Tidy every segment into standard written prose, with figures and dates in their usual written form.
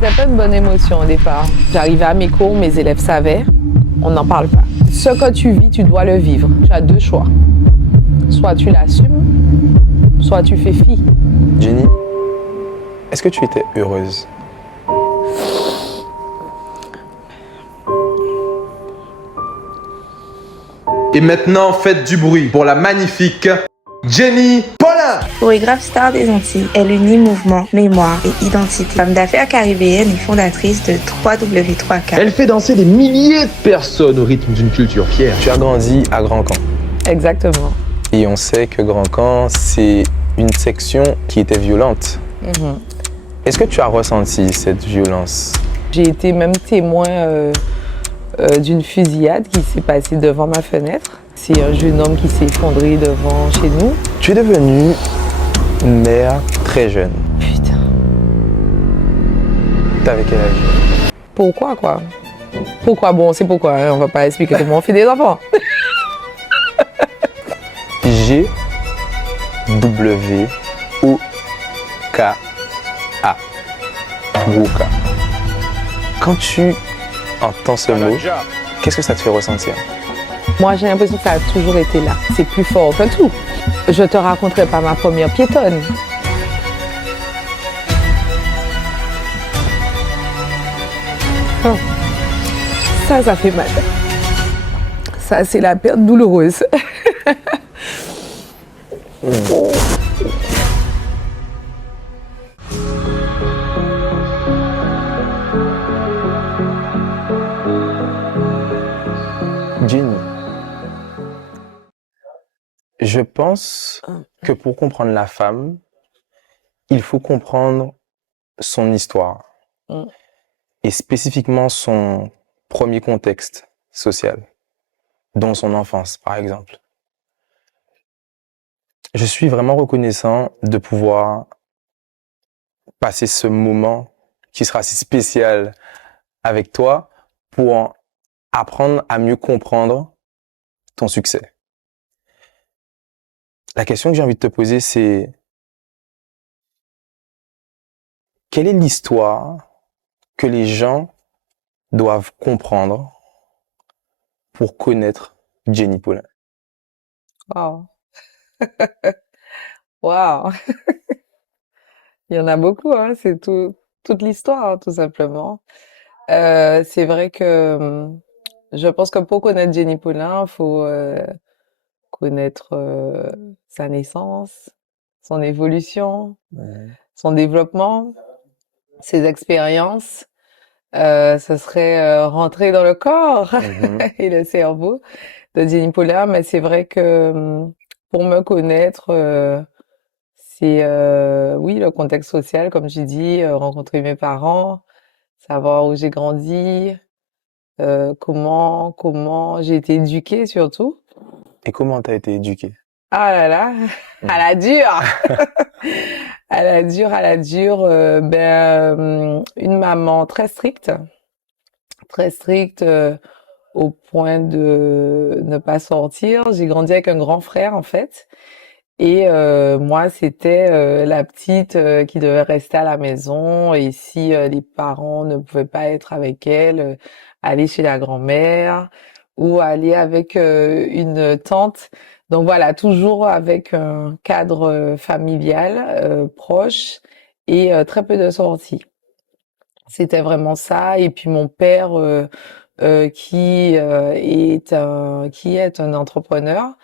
C'était pas une bonne émotion au départ. J'arrivais à mes cours, mes élèves savaient, on n'en parle pas. Ce que tu vis, tu dois le vivre. Tu as deux choix. Soit tu l'assumes, soit tu fais fi. Jenny, est-ce que tu étais heureuse? Et maintenant, faites du bruit pour la magnifique Jenny Paulin. Chorégraphe star des Antilles, elle unit mouvement, mémoire et identité. Femme d'affaires caribéenne et fondatrice de 3W3K. Elle fait danser des milliers de personnes au rythme d'une culture fière. Tu as grandi à Grand Camp. Exactement. Et on sait que Grand Camp, c'est une section qui était violente. Est-ce que tu as ressenti cette violence? J'ai été même témoin d'une fusillade qui s'est passée devant ma fenêtre. C'est un jeune homme qui s'est effondré devant chez nous. Tu es devenue mère très jeune. Putain. T'avais quel âge? Pourquoi, quoi? Pourquoi? Bon, c'est pourquoi, hein? On va pas expliquer comment on fait des enfants. G-W-O-K-A. Woka. Quand tu entends ce mot, qu'est-ce que ça te fait ressentir? Moi, j'ai l'impression que ça a toujours été là. C'est plus fort que tout. Je te raconterai pas ma première piétonne. Oh. Ça fait mal. Ça, c'est la perte douloureuse. Jenny, je pense que pour comprendre la femme, il faut comprendre son histoire et spécifiquement son premier contexte social, dont son enfance, par exemple. Je suis vraiment reconnaissant de pouvoir passer ce moment qui sera si spécial avec toi pour apprendre à mieux comprendre ton succès. La question que j'ai envie de te poser, c'est quelle est l'histoire que les gens doivent comprendre pour connaître Jenny Paulin? Wow. Wow. Il y en a beaucoup, hein. C'est toute l'histoire, hein, tout simplement. C'est vrai que je pense que pour connaître Jenny Paulin, il faut connaître sa naissance, son évolution, son développement, ses expériences. Ce serait rentrer dans le corps et le cerveau de Jenny Paulin, mais c'est vrai que pour me connaître, c'est oui, le contexte social, comme j'ai dit, rencontrer mes parents, savoir où j'ai grandi, comment j'ai été éduquée surtout. Et comment tu as été éduquée? Ah là là, à la dure, à la dure, une maman très stricte au point de ne pas sortir. J'ai grandi avec un grand frère en fait, et moi c'était la petite qui devait rester à la maison, et si les parents ne pouvaient pas être avec elle, aller chez la grand-mère ou aller avec une tante. Donc voilà, toujours avec un cadre familial proche et très peu de sorties. C'était vraiment ça. Et puis mon père qui est un entrepreneur,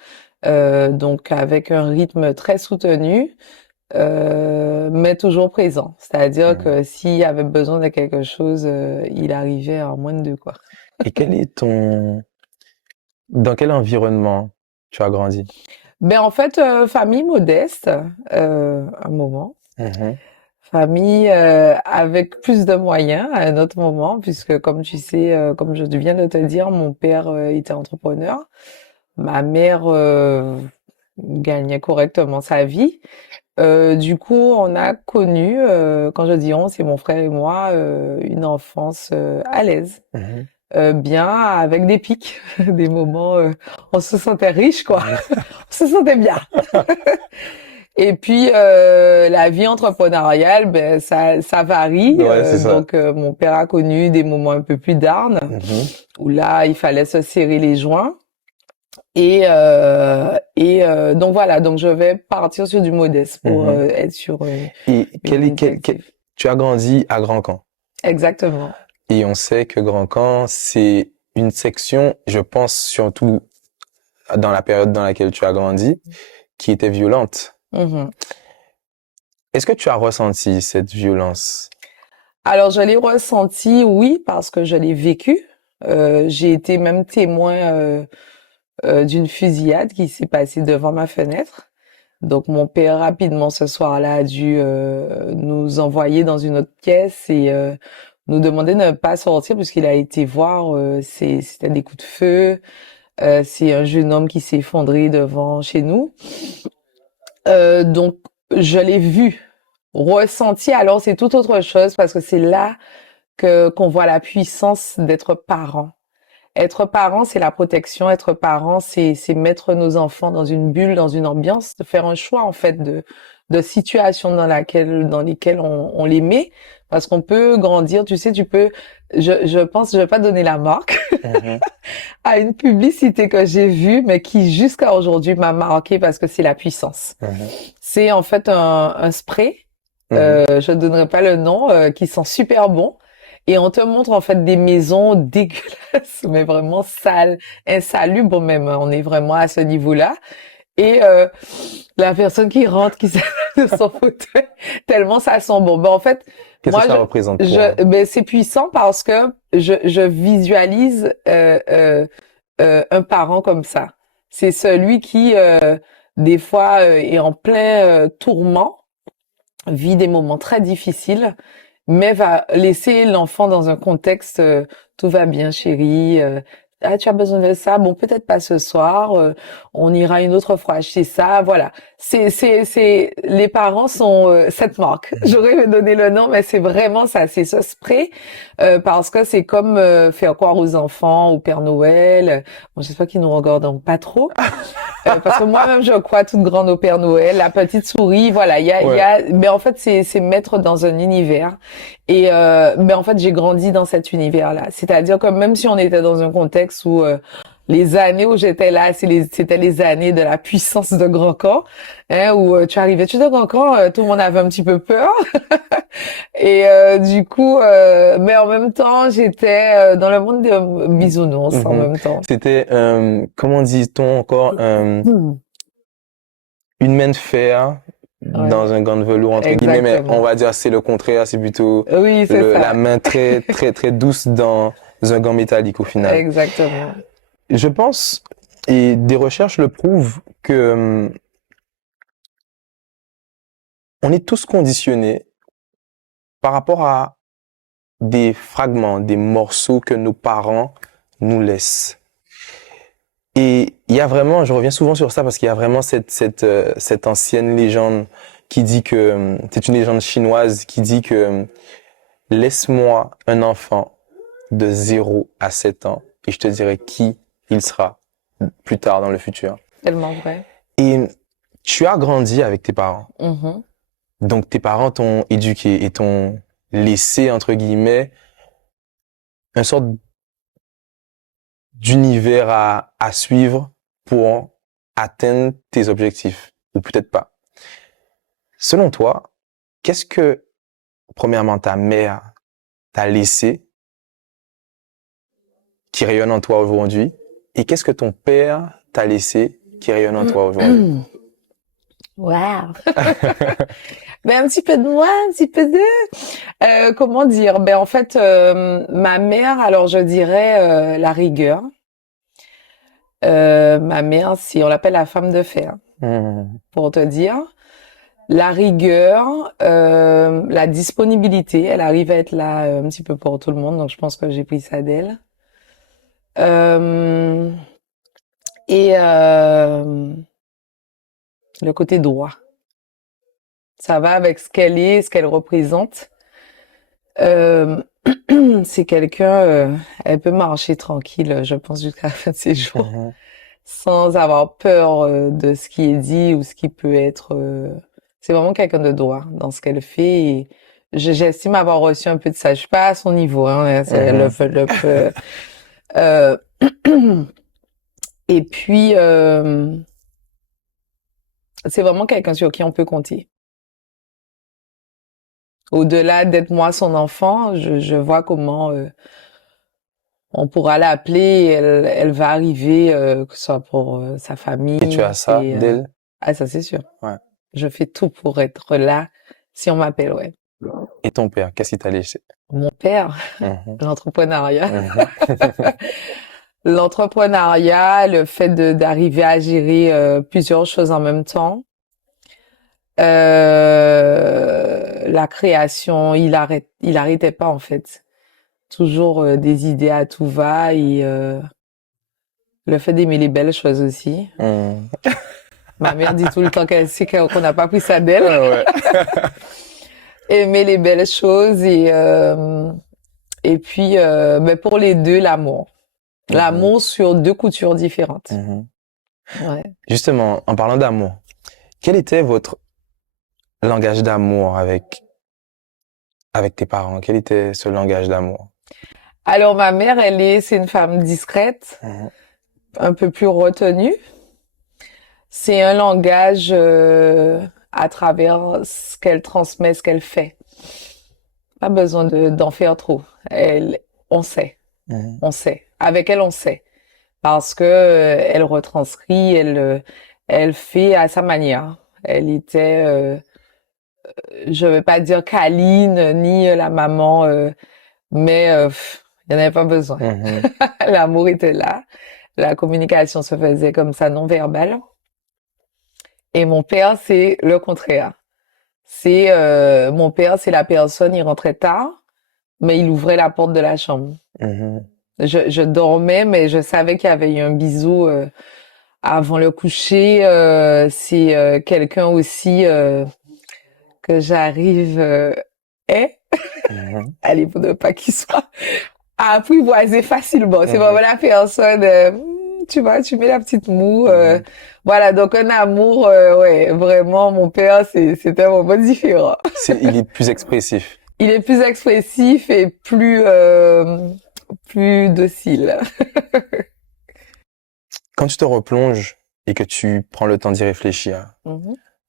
donc avec un rythme très soutenu, mais toujours présent. C'est-à-dire que s'il y avait besoin de quelque chose, il arrivait en moins de deux, quoi. Et dans quel environnement tu as grandi? Ben en fait, famille modeste, un moment. Famille avec plus de moyens à un autre moment, puisque comme tu sais, comme je viens de te dire, mon père était entrepreneur. Ma mère gagnait correctement sa vie. Du coup, on a connu, quand je dis on, c'est mon frère et moi, une enfance à l'aise. Bien, avec des pics, des moments, on se sentait riche, quoi. On se sentait bien. Et puis la vie entrepreneuriale, ben ça varie. Ouais, c'est ça. Donc mon père a connu des moments un peu plus darnes où là il fallait se serrer les joints. Donc voilà, donc je vais partir sur du modeste pour être sur Et une initiative. tu as grandi à Grand-Camp. Exactement. Et on sait que Grand-Camp, c'est une section, je pense surtout dans la période dans laquelle tu as grandi, qui était violente. Mhm. Est-ce que tu as ressenti cette violence? Alors je l'ai ressenti, oui, parce que je l'ai vécu. J'ai été même témoin d'une fusillade qui s'est passée devant ma fenêtre. Donc mon père rapidement ce soir-là a dû nous envoyer dans une autre pièce et nous demander de ne pas sortir puisqu'il a été voir c'était des coups de feu. C'est un jeune homme qui s'est effondré devant chez nous. Donc je l'ai vu, ressenti. Alors c'est tout autre chose parce que c'est là que qu'on voit la puissance d'être parent. Être parent, c'est la protection. Être parent, c'est mettre nos enfants dans une bulle, dans une ambiance, de faire un choix en fait de situation dans lesquelles on les met, parce qu'on peut grandir. Tu sais, je pense, je vais pas donner la marque à une publicité que j'ai vue, mais qui jusqu'à aujourd'hui m'a marqué parce que c'est la puissance. C'est en fait un spray. Je ne donnerai pas le nom, qui sent super bon. Et on te montre en fait des maisons dégueulasses, mais vraiment sales, insalubres même. On est vraiment à ce niveau-là. Et la personne qui rentre, qui s'élève de son fauteuil, tellement ça sent bon. Ben, en fait, Qu'est-ce que ça représente pour toi? ben, c'est puissant parce que je visualise un parent comme ça. C'est celui qui, des fois, est en plein tourment, vit des moments très difficiles, mais va laisser l'enfant dans un contexte tout va bien chérie, ah tu as besoin de ça, bon peut-être pas ce soir, on ira une autre fois acheter ça, voilà. C'est les parents sont cette marque. J'aurais donné le nom mais c'est vraiment ça, c'est ce spray parce que c'est comme faire croire aux enfants au Père Noël. Bon j'espère qu'ils nous regardent pas trop. Parce que moi-même je crois toute grande au Père Noël, la petite souris, voilà, il y a mais en fait c'est mettre dans un univers et mais en fait j'ai grandi dans cet univers-là. C'est-à-dire que même si on était dans un contexte où les années où j'étais là, c'était les années de la puissance de Grand Camp, hein, où tu arrivais, tu étais Grand Camp, tout le monde avait un petit peu peur. Et du coup, mais en même temps, j'étais dans le monde de bisounours en même temps. C'était, comment dit-on encore, une main de fer dans un gant de velours, entre guillemets, mais on va dire c'est le contraire, c'est plutôt oui, c'est ça. la main très, très, très douce dans un gant métallique au final. Exactement. Je pense, et des recherches le prouvent, que on est tous conditionnés par rapport à des fragments, des morceaux que nos parents nous laissent. Et il y a vraiment, je reviens souvent sur ça parce qu'il y a vraiment cette ancienne légende qui dit que, c'est une légende chinoise qui dit que laisse-moi un enfant de 0 à 7 ans et je te dirai qui il sera plus tard dans le futur. Tellement vrai. Et tu as grandi avec tes parents. Donc tes parents t'ont éduqué et t'ont laissé, entre guillemets, une sorte d'univers à suivre pour atteindre tes objectifs, ou peut-être pas. Selon toi, qu'est-ce que, premièrement, ta mère t'a laissé qui rayonne en toi aujourd'hui, et qu'est-ce que ton père t'a laissé qui rayonne en toi aujourd'hui? Wow. Ben un petit peu de moi, un petit peu de comment dire? Ben en fait ma mère, alors je dirais la rigueur. Ma mère, si on l'appelle la femme de fer, pour te dire. La rigueur, la disponibilité, elle arrive à être là un petit peu pour tout le monde, donc je pense que j'ai pris ça d'elle. Et le côté droit. Ça va avec ce qu'elle est, ce qu'elle représente. C'est quelqu'un, elle peut marcher tranquille, je pense, jusqu'à la fin de ses jours. sans avoir peur de ce qui est dit ou ce qui peut être. C'est vraiment quelqu'un de droit dans ce qu'elle fait. Et j'estime avoir reçu un peu de ça. Je suis pas à son niveau, hein. Euh, et puis, c'est vraiment quelqu'un sur qui on peut compter. Au-delà d'être moi son enfant, je vois comment on pourra l'appeler. Elle va arriver, que ce soit pour sa famille. Et tu as ça d'elle? Ah, ça c'est sûr. Ouais. Je fais tout pour être là si on m'appelle, ouais. Et ton père, qu'est-ce qu'il t'a laissé? Mon père, l'entrepreneuriat. L'entrepreneuriat, le fait d'arriver à gérer plusieurs choses en même temps. La création, il arrêtait pas en fait. Toujours des idées à tout va et le fait d'aimer les belles choses aussi. Ma mère dit tout le temps qu'elle sait qu'on n'a pas pris ça d'elle. Ouais. Aimer les belles choses et puis ben pour les deux l'amour. L'amour sur deux coutures différentes. Ouais. Justement, en parlant d'amour, quel était votre langage d'amour avec tes parents? Quel était ce langage d'amour? Alors ma mère, c'est une femme discrète, un peu plus retenue. C'est un langage à travers ce qu'elle transmet, ce qu'elle fait. Pas besoin d'en faire trop. On sait. On sait. Avec elle, on sait. Parce que elle retranscrit, elle fait à sa manière. Elle était, je vais pas dire câline, ni la maman, mais il n'y en avait pas besoin. L'amour était là. La communication se faisait comme ça, non verbale. Et mon père, c'est le contraire. Mon père, c'est la personne, il rentrait tard, mais il ouvrait la porte de la chambre. Je dormais, mais je savais qu'il y avait eu un bisou avant le coucher. C'est quelqu'un aussi que j'arrive allez, pour ne pas qu'il soit à apprivoiser facilement. C'est vraiment la personne, tu vois, tu mets la petite moue. Voilà, donc un amour, ouais, vraiment, mon père, c'était un moment différent. Il est plus expressif. Il est plus expressif et plus docile. Quand tu te replonges et que tu prends le temps d'y réfléchir,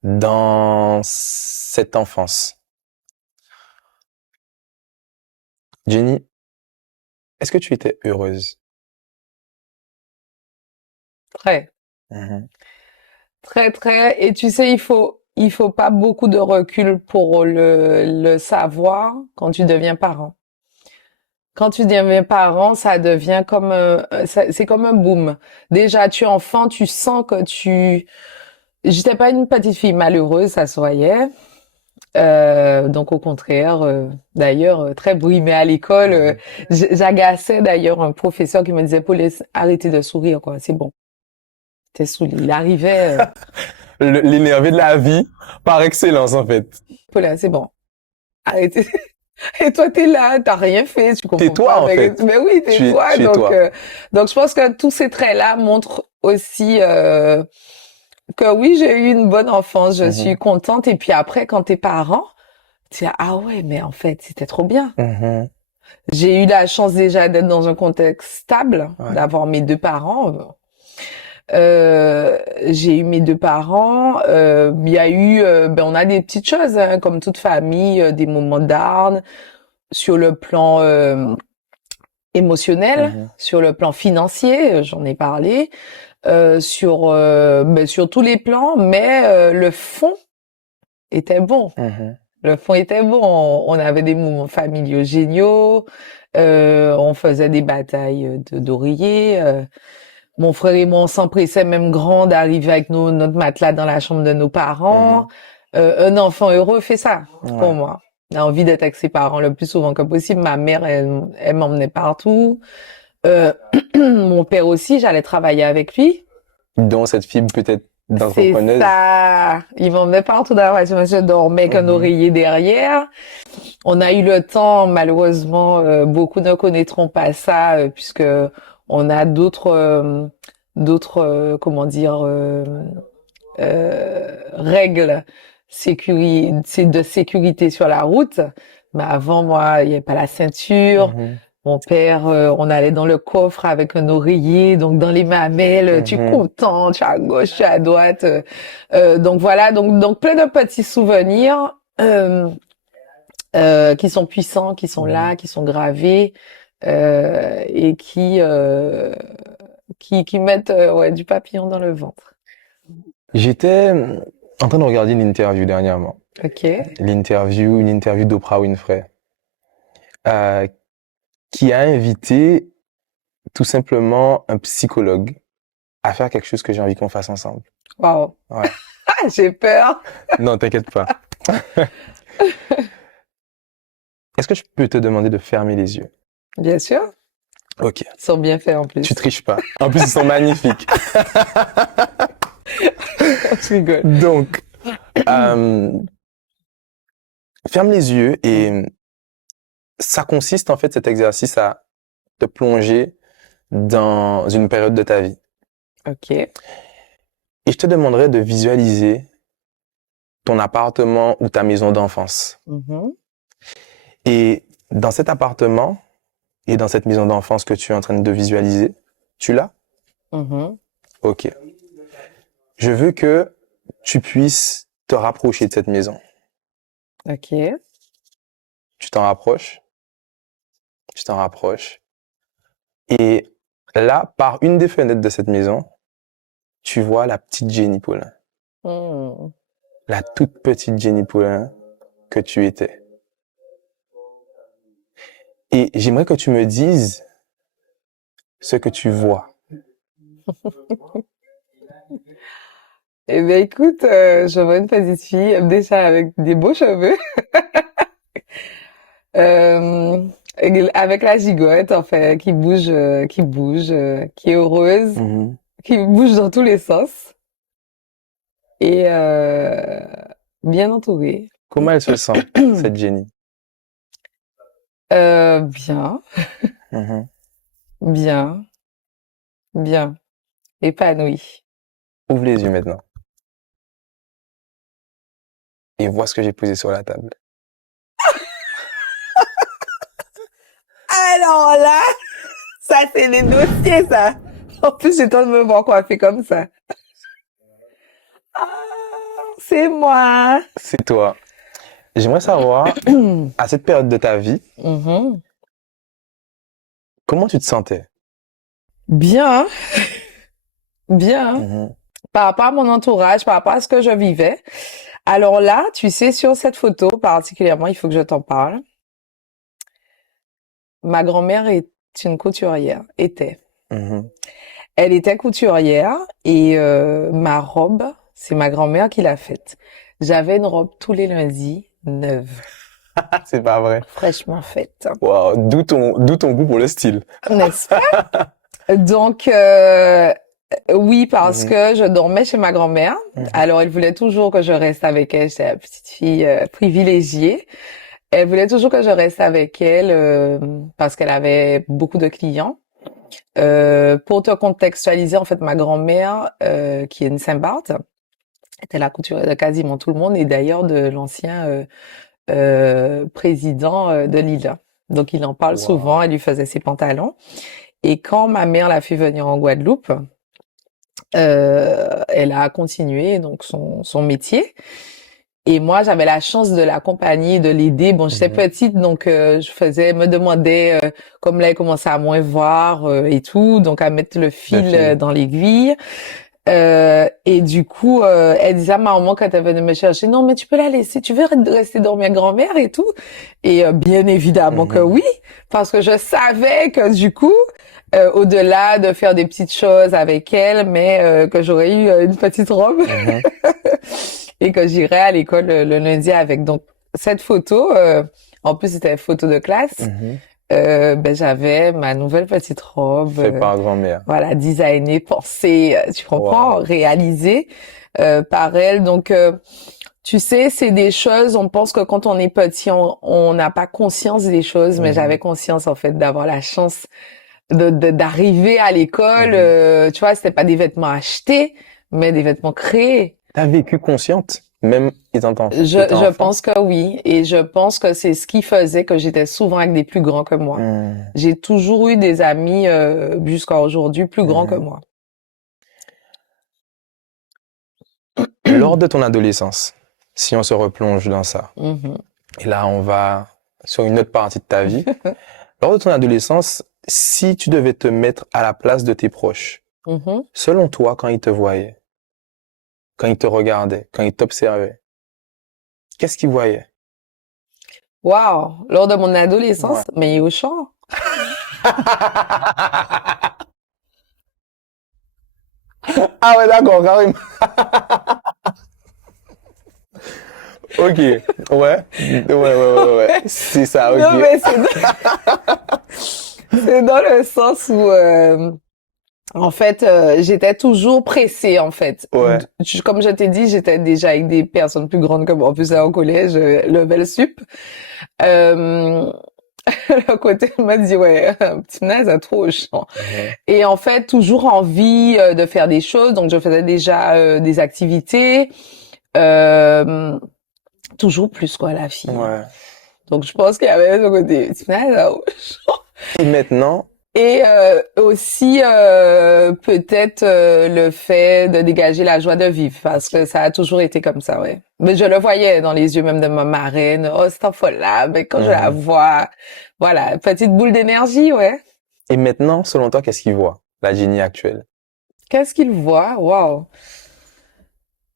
dans cette enfance, Jenny, est-ce que tu étais heureuse? Très. Très, très. Et tu sais, il faut pas beaucoup de recul pour le savoir quand tu deviens parent. Quand tu deviens parent, ça devient comme c'est comme un boom. Déjà, tu es enfant, tu sens que j'étais pas une petite fille malheureuse, ça se voyait. Donc au contraire, d'ailleurs, très brimée à l'école. J'agaçais d'ailleurs un professeur qui me disait, Pauline, arrêtez de sourire, quoi, c'est bon. T'es saoulé. Il arrivait. L'énervé de la vie, par excellence, en fait. Paulin, c'est bon. Arrêtez. Et toi, t'es là, t'as rien fait, tu comprends T'es toi, pas. en fait. Mais oui, t'es toi. Tu es Donc, toi. donc, je pense que tous ces traits-là montrent aussi que oui, j'ai eu une bonne enfance. Je suis contente. Et puis après, quand t'es parent, tu dis, ah ouais, mais en fait, c'était trop bien. J'ai eu la chance déjà d'être dans un contexte stable, d'avoir mes deux parents. J'ai eu mes deux parents. Il y a eu, on a des petites choses, hein, comme toute famille, des moments d'arne sur le plan émotionnel, sur le plan financier, j'en ai parlé, sur tous les plans, mais le fond était bon. Le fond était bon. On avait des moments familiaux géniaux. On faisait des batailles d'oreiller. Mon frère et moi, on s'empressait même grand d'arriver avec notre matelas dans la chambre de nos parents. Un enfant heureux fait ça, pour moi. Il a envie d'être avec ses parents le plus souvent que possible. Ma mère, elle m'emmenait partout. Mon père aussi, j'allais travailler avec lui. Dont cette fibre peut-être d'entrepreneuse. C'est ça. Il m'emmenait partout dans la voiture. Je dormais avec un oreiller derrière. On a eu le temps, malheureusement, beaucoup ne connaîtront pas ça, puisque on a d'autres comment dire, règles de sécurité sur la route. Mais avant, moi, il n'y avait pas la ceinture. Mhm. Mon père, on allait dans le coffre avec un oreiller, donc dans les mamelles, tu es Mhm. content, tu es à gauche, tu es à droite. Donc voilà, donc plein de petits souvenirs qui sont puissants, qui sont là, Mhm. qui sont gravés et qui mettent ouais, du papillon dans le ventre. J'étais en train de regarder une interview dernièrement. Ok. Une interview d'Oprah Winfrey, euh, qui a invité tout simplement un psychologue à faire quelque chose que j'ai envie qu'on fasse ensemble. Wow. Ouais. Ah, j'ai peur. Non, t'inquiète pas. Est-ce que je peux te demander de fermer les yeux? Bien sûr. Ok. Ils sont bien faits en plus. Tu triches pas. En plus, ils sont magnifiques. Je rigole. Donc, ferme les yeux et ça consiste en fait cet exercice à te plonger dans une période de ta vie. Ok. Et je te demanderai de visualiser ton appartement ou ta maison d'enfance. Mhm. Et dans cet appartement et dans cette maison d'enfance que tu es en train de visualiser, tu l'as? Mhm. Ok. Je veux que tu puisses te rapprocher de cette maison. Ok. Tu t'en rapproches. Tu t'en rapproches. Et là, par une des fenêtres de cette maison, tu vois la petite Jenny Paulin. Mm. La toute petite Jenny Paulin que tu étais. Et j'aimerais que tu me dises ce que tu vois. Eh bien, écoute, je vois une petite fille, déjà avec des beaux cheveux, avec la gigotte, en fait, qui est heureuse, Mhm. qui bouge dans tous les sens et bien entourée. Comment elle se sent, cette Jenny? Bien, Mhm. bien, bien, épanouie. Ouvre les yeux maintenant et vois ce que j'ai posé sur la table. Alors là, ça c'est les dossiers, ça. En plus, j'ai temps de me voir coiffée comme ça. Ah, c'est moi. C'est toi. J'aimerais savoir, à cette période de ta vie, Mhm. comment tu te sentais? Bien, bien. Mhm. Par rapport à mon entourage, par rapport à ce que je vivais. Alors là, tu sais, sur cette photo particulièrement, il faut que je t'en parle. Ma grand-mère est une couturière, était. Mhm. Elle était couturière et ma robe, c'est ma grand-mère qui l'a faite. J'avais une robe tous les lundis, neuve, C'est pas vrai. fraîchement faite. Wow. D'où ton goût pour le style. N'est-ce pas? Donc, oui, parce Mhm. que je dormais chez ma grand-mère. Mhm. Alors, elle voulait toujours que je reste avec elle. J'étais la petite fille privilégiée. Elle voulait toujours que je reste avec elle parce qu'elle avait beaucoup de clients. Pour te contextualiser, en fait, ma grand-mère, qui est une Saint-Barth, était la couturière de quasiment tout le monde et d'ailleurs de l'ancien président de Lila. Donc, il en parle souvent. Wow. Elle lui faisait ses pantalons. Et quand ma mère l'a fait venir en Guadeloupe, elle a continué donc son métier. Et moi, j'avais la chance de l'accompagner, de l'aider. Bon, j'étais Mhm. petite, donc me demandais, comme là, elle commençait à moins voir et tout, donc à mettre le Le fil fil. dans l'aiguille. Et du coup, elle disait à ma maman quand elle venait me chercher, non, mais tu peux la laisser, tu veux rester dormir grand-mère et tout. Et bien évidemment que Mhm. oui, parce que je savais que du coup, au-delà de faire des petites choses avec elle, mais que j'aurais eu une petite robe Mhm. et que j'irais à l'école le lundi avec. Donc cette photo, en plus c'était une photo de classe, Mhm. ben j'avais ma nouvelle petite robe, Fait par grand-mère. voilà, designée, pensée, tu comprends, Wow. réalisée par elle. Donc tu sais, c'est des choses, on pense que quand on est petit, on n'a pas conscience des choses, mais j'avais Mhm. conscience en fait d'avoir la chance d'arriver à l'école, tu vois, c'était pas des vêtements achetés, mais des vêtements créés. T'as vécu consciente, même étant Je enfant? pense que oui, et je pense que c'est ce qui faisait que j'étais souvent avec des plus grands que moi. J'ai toujours eu des amis jusqu'à aujourd'hui plus grands que moi. Lors de ton adolescence, si on se replonge dans ça, Mhm. et là on va sur une autre partie de ta vie, lors de ton adolescence, si tu devais te mettre à la place de tes proches, Mhm. selon toi, quand ils te voyaient, quand ils te regardaient, quand ils t'observaient, qu'est-ce qu'ils voyaient? Wow, lors de mon adolescence, Ouais. mais au champ. Ah ouais, d'accord, carrément. Ok, ouais. C'est ça, ok. Non, mais c'est dans le sens où, en fait, j'étais toujours pressée, en fait. Ouais. Comme je t'ai dit, j'étais déjà avec des personnes plus grandes que moi. En plus, au collège, level sup. Euh, le côté m'a dit, ouais, un petit naze à trop au champ. Et en fait, toujours envie de faire des choses. Donc, je faisais déjà des activités. Euh, toujours plus, quoi, la fille. Hein. Ouais. Donc, je pense qu'il y avait ce côté petit naze à haut champ. Et maintenant, Et aussi peut-être le fait de dégager la joie de vivre parce que ça a toujours été comme ça, ouais. Mais je le voyais dans les yeux même de ma marraine. Oh, cette folle-là, mais quand je la vois, voilà, petite boule d'énergie, ouais. et maintenant, selon toi, qu'est-ce qu'ils voient, la Jenny actuelle? Qu'est-ce qu'il voit? Waouh.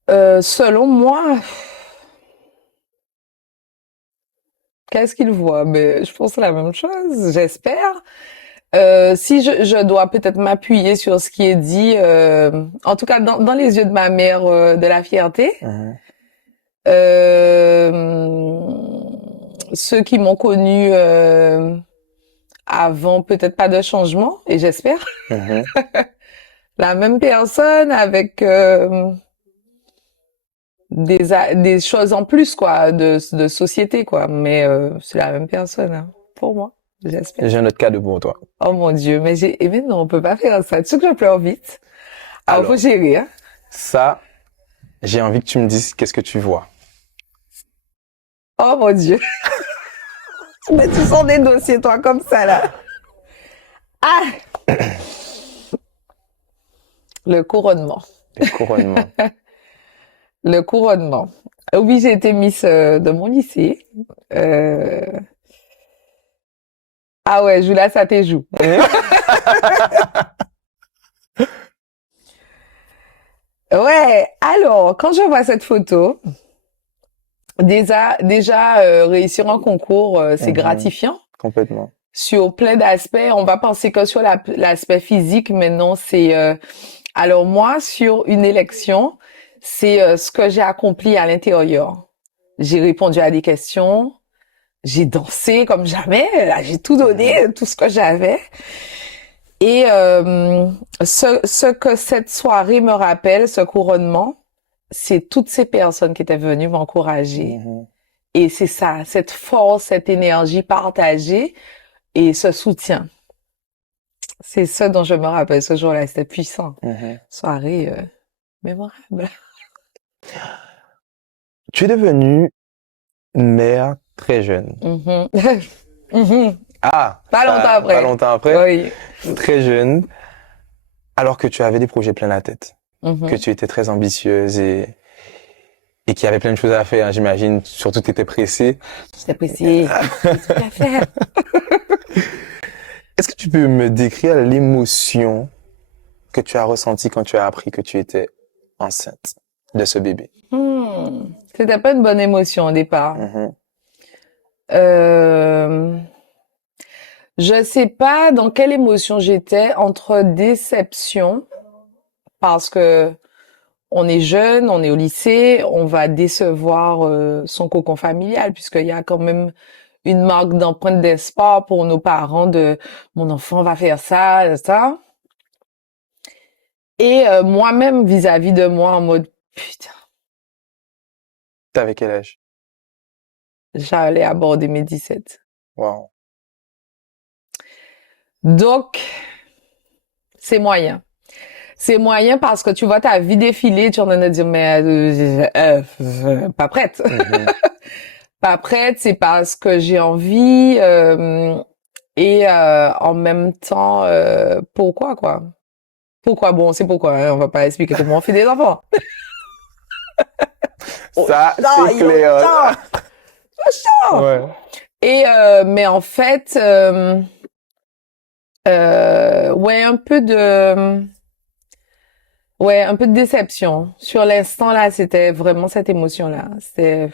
Selon moi, qu'est-ce qu'il voit? Mais je pense la même chose, j'espère. Si je dois peut-être m'appuyer sur ce qui est dit, en tout cas dans les yeux de ma mère, de la fierté. Euh, Ceux qui m'ont connu avant, peut-être pas de changement, et j'espère. La même personne avec des choses en plus, quoi, de société, quoi. Mais c'est la même personne, hein, pour moi, j'espère. J'ai un autre cadeau pour toi. Oh mon Dieu, mais non, on peut pas faire ça. Tu sais que je pleure vite. Alors, faut Alors, gérer, hein. ça, j'ai envie que tu me dises qu'est-ce que tu vois. Oh mon Dieu. Mais tu sors des dossiers, toi, comme ça, là. Ah! Le couronnement. Le couronnement. Le couronnement. Oui, j'ai été Miss de mon lycée. Euh... Ah ouais, Julia, ça te joue. Ouais, alors, quand je vois cette photo, déjà réussir un concours, c'est gratifiant. Complètement. Sur plein d'aspects, on va penser que sur l'aspect physique, mais non, c'est... Alors moi, sur une élection, c'est ce que j'ai accompli à l'intérieur. J'ai répondu à des questions, j'ai dansé comme jamais, là, j'ai tout donné, tout ce que j'avais. Et ce que cette soirée me rappelle, ce couronnement, c'est toutes ces personnes qui étaient venues m'encourager. Et c'est ça, cette force, cette énergie partagée et ce soutien. C'est ça dont je me rappelle ce jour-là, c'était puissant. Soirée mémorable. Tu es devenue une mère très jeune. Ah, Pas longtemps après. Pas longtemps après. Oui. Très jeune, alors que tu avais des projets plein la tête, que tu étais très ambitieuse et qu'il y avait plein de choses à faire, j'imagine. Surtout, tu étais pressée. J'étais pressée. J'ai tout à faire. Est-ce que tu peux me décrire l'émotion que tu as ressentie quand tu as appris que tu étais enceinte de ce bébé? C'était pas une bonne émotion au départ. Je sais pas dans quelle émotion j'étais, entre déception, parce que on est jeune, on est au lycée, on va décevoir son cocon familial, puisqu'il y a quand même une marque d'empreinte d'espoir pour nos parents de mon enfant va faire ça, ça. Et moi-même vis-à-vis de moi en mode putain, T'avais quel âge? j'allais aborder mes 17. Wow. Donc, c'est moyen. C'est moyen parce que tu vois ta vie défiler, tu es en train de dire, mais pas prête. Pas prête, c'est parce que j'ai envie et en même temps, pourquoi quoi? Pourquoi? Bon, c'est pourquoi, hein, on va pas expliquer comment on fait des enfants. Ça, c'est clair. Ouais. Et mais en fait, ouais, un peu de déception. Sur l'instant là, c'était vraiment cette émotion-là. C'était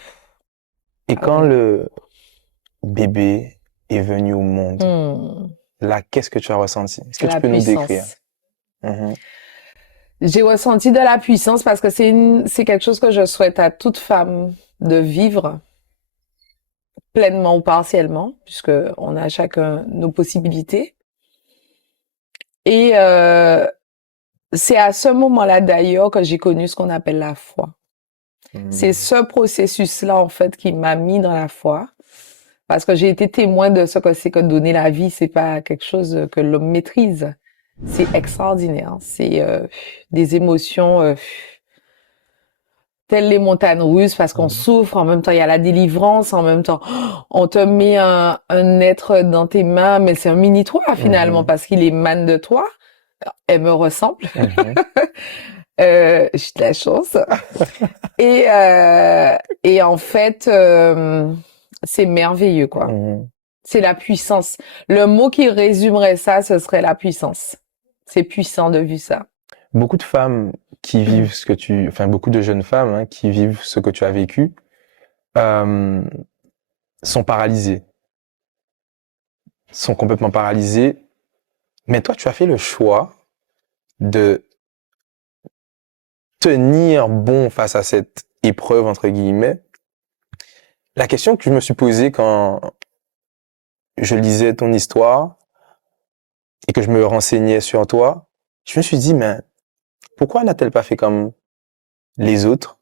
Et quand le bébé est venu au monde, là, qu'est-ce que tu as ressenti? Est-ce que tu peux nous décrire? J'ai ressenti de la puissance parce que c'est quelque chose que je souhaite à toute femme de vivre pleinement ou partiellement, puisque on a chacun nos possibilités. Et c'est à ce moment-là d'ailleurs que j'ai connu ce qu'on appelle la foi. C'est ce processus-là en fait qui m'a mis dans la foi, parce que j'ai été témoin de ce que c'est que donner la vie. C'est pas quelque chose que l'homme maîtrise. C'est extraordinaire. C'est des émotions telles les montagnes russes parce qu'on souffre. En même temps, il y a la délivrance. En même temps, on te met un être dans tes mains, mais c'est un mini toi finalement parce qu'il émane de toi. Elle me ressemble. J'ai de la chance. Et en fait, c'est merveilleux quoi. C'est la puissance. Le mot qui résumerait ça, ce serait la puissance. C'est puissant de vivre ça. Beaucoup de femmes qui vivent beaucoup de jeunes femmes hein, qui vivent ce que tu as vécu, sont paralysées. Sont complètement paralysées. Mais toi, tu as fait le choix de tenir bon face à cette épreuve, entre guillemets. La question que je me suis posée quand je lisais ton histoire et que je me renseignais sur toi, je me suis dit, mais pourquoi n'a-t-elle pas fait comme les autres?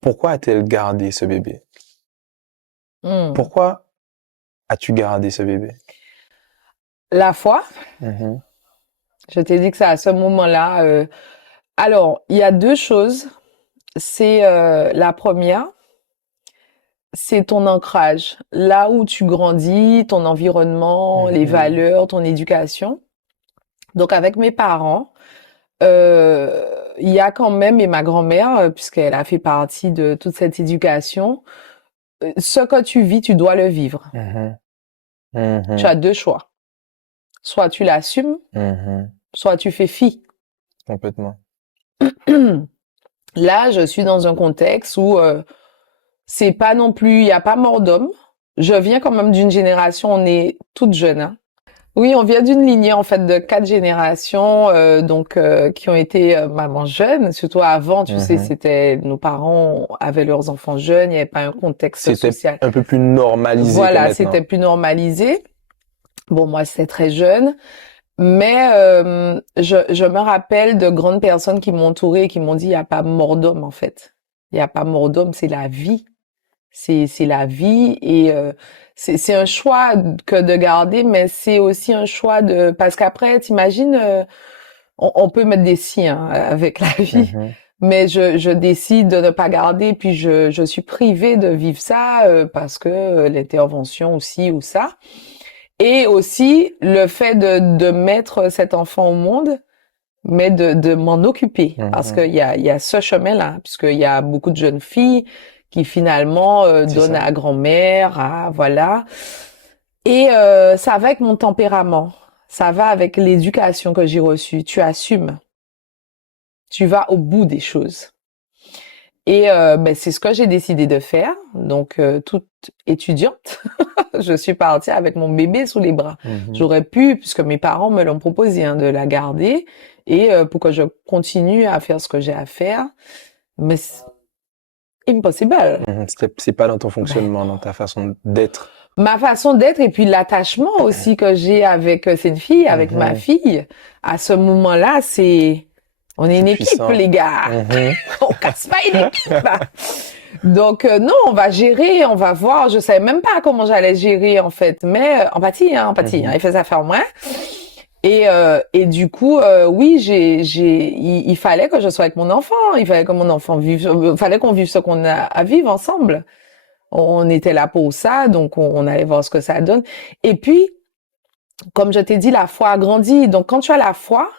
Pourquoi a-t-elle gardé ce bébé? Pourquoi as-tu gardé ce bébé? La foi. Je t'ai dit que c'est à ce moment-là. Alors, il y a deux choses. C'est la première, c'est ton ancrage. Là où tu grandis, ton environnement, les valeurs, ton éducation. Donc, avec mes parents, il y a quand même, et ma grand-mère, puisqu'elle a fait partie de toute cette éducation, ce que tu vis, tu dois le vivre. Tu as deux choix. Soit tu l'assumes, soit tu fais fi. Complètement. Là, je suis dans un contexte où c'est pas non plus, il y a pas mort d'homme. Je viens quand même d'une génération, on est toutes jeunes. Hein. Oui, on vient d'une lignée en fait de 4 générations, qui ont été maman jeunes. Surtout avant, tu sais, c'était nos parents avaient leurs enfants jeunes, il n'y avait pas un contexte social. C'était un peu plus normalisé. Voilà, c'était plus normalisé. Bon, moi, c'était très jeune. Mais je me rappelle de grandes personnes qui m'ont entourée et qui m'ont dit, il n'y a pas mort d'homme, en fait. Il n'y a pas mort d'homme, c'est la vie. C'est la vie et c'est un choix que de garder, mais c'est aussi un choix de... Parce qu'après, t'imagines, on peut mettre des si hein, avec la vie, mais je décide de ne pas garder, puis je suis privée de vivre ça parce que l'intervention aussi ou ça. Et aussi, le fait de mettre cet enfant au monde, mais de m'en occuper. Parce qu'il y a ce chemin-là, puisqu'il y a beaucoup de jeunes filles qui finalement donnent à grand-mère, voilà. Et ça va avec mon tempérament. Ça va avec l'éducation que j'ai reçue. Tu assumes. Tu vas au bout des choses. Et c'est ce que j'ai décidé de faire. Donc, toute étudiante, je suis partie avec mon bébé sous les bras. J'aurais pu, puisque mes parents me l'ont proposé, hein, de la garder et pour que je continue à faire ce que j'ai à faire. Mais c'est impossible. C'est pas dans ton fonctionnement, dans ta façon d'être. Ma façon d'être et puis l'attachement aussi que j'ai avec cette fille, avec ma fille. À ce moment-là, on est une équipe, les gars. On casse pas une équipe. Donc non, on va gérer, on va voir. Je savais même pas comment j'allais gérer en fait, mais empathie, il fait ça faire moi. Et du coup, oui, il fallait que je sois avec mon enfant. Il fallait que mon enfant vive, il fallait qu'on vive ce qu'on a à vivre ensemble. On était là pour ça, donc on allait voir ce que ça donne. Et puis, comme je t'ai dit, la foi a grandi. Donc, quand tu as la foi,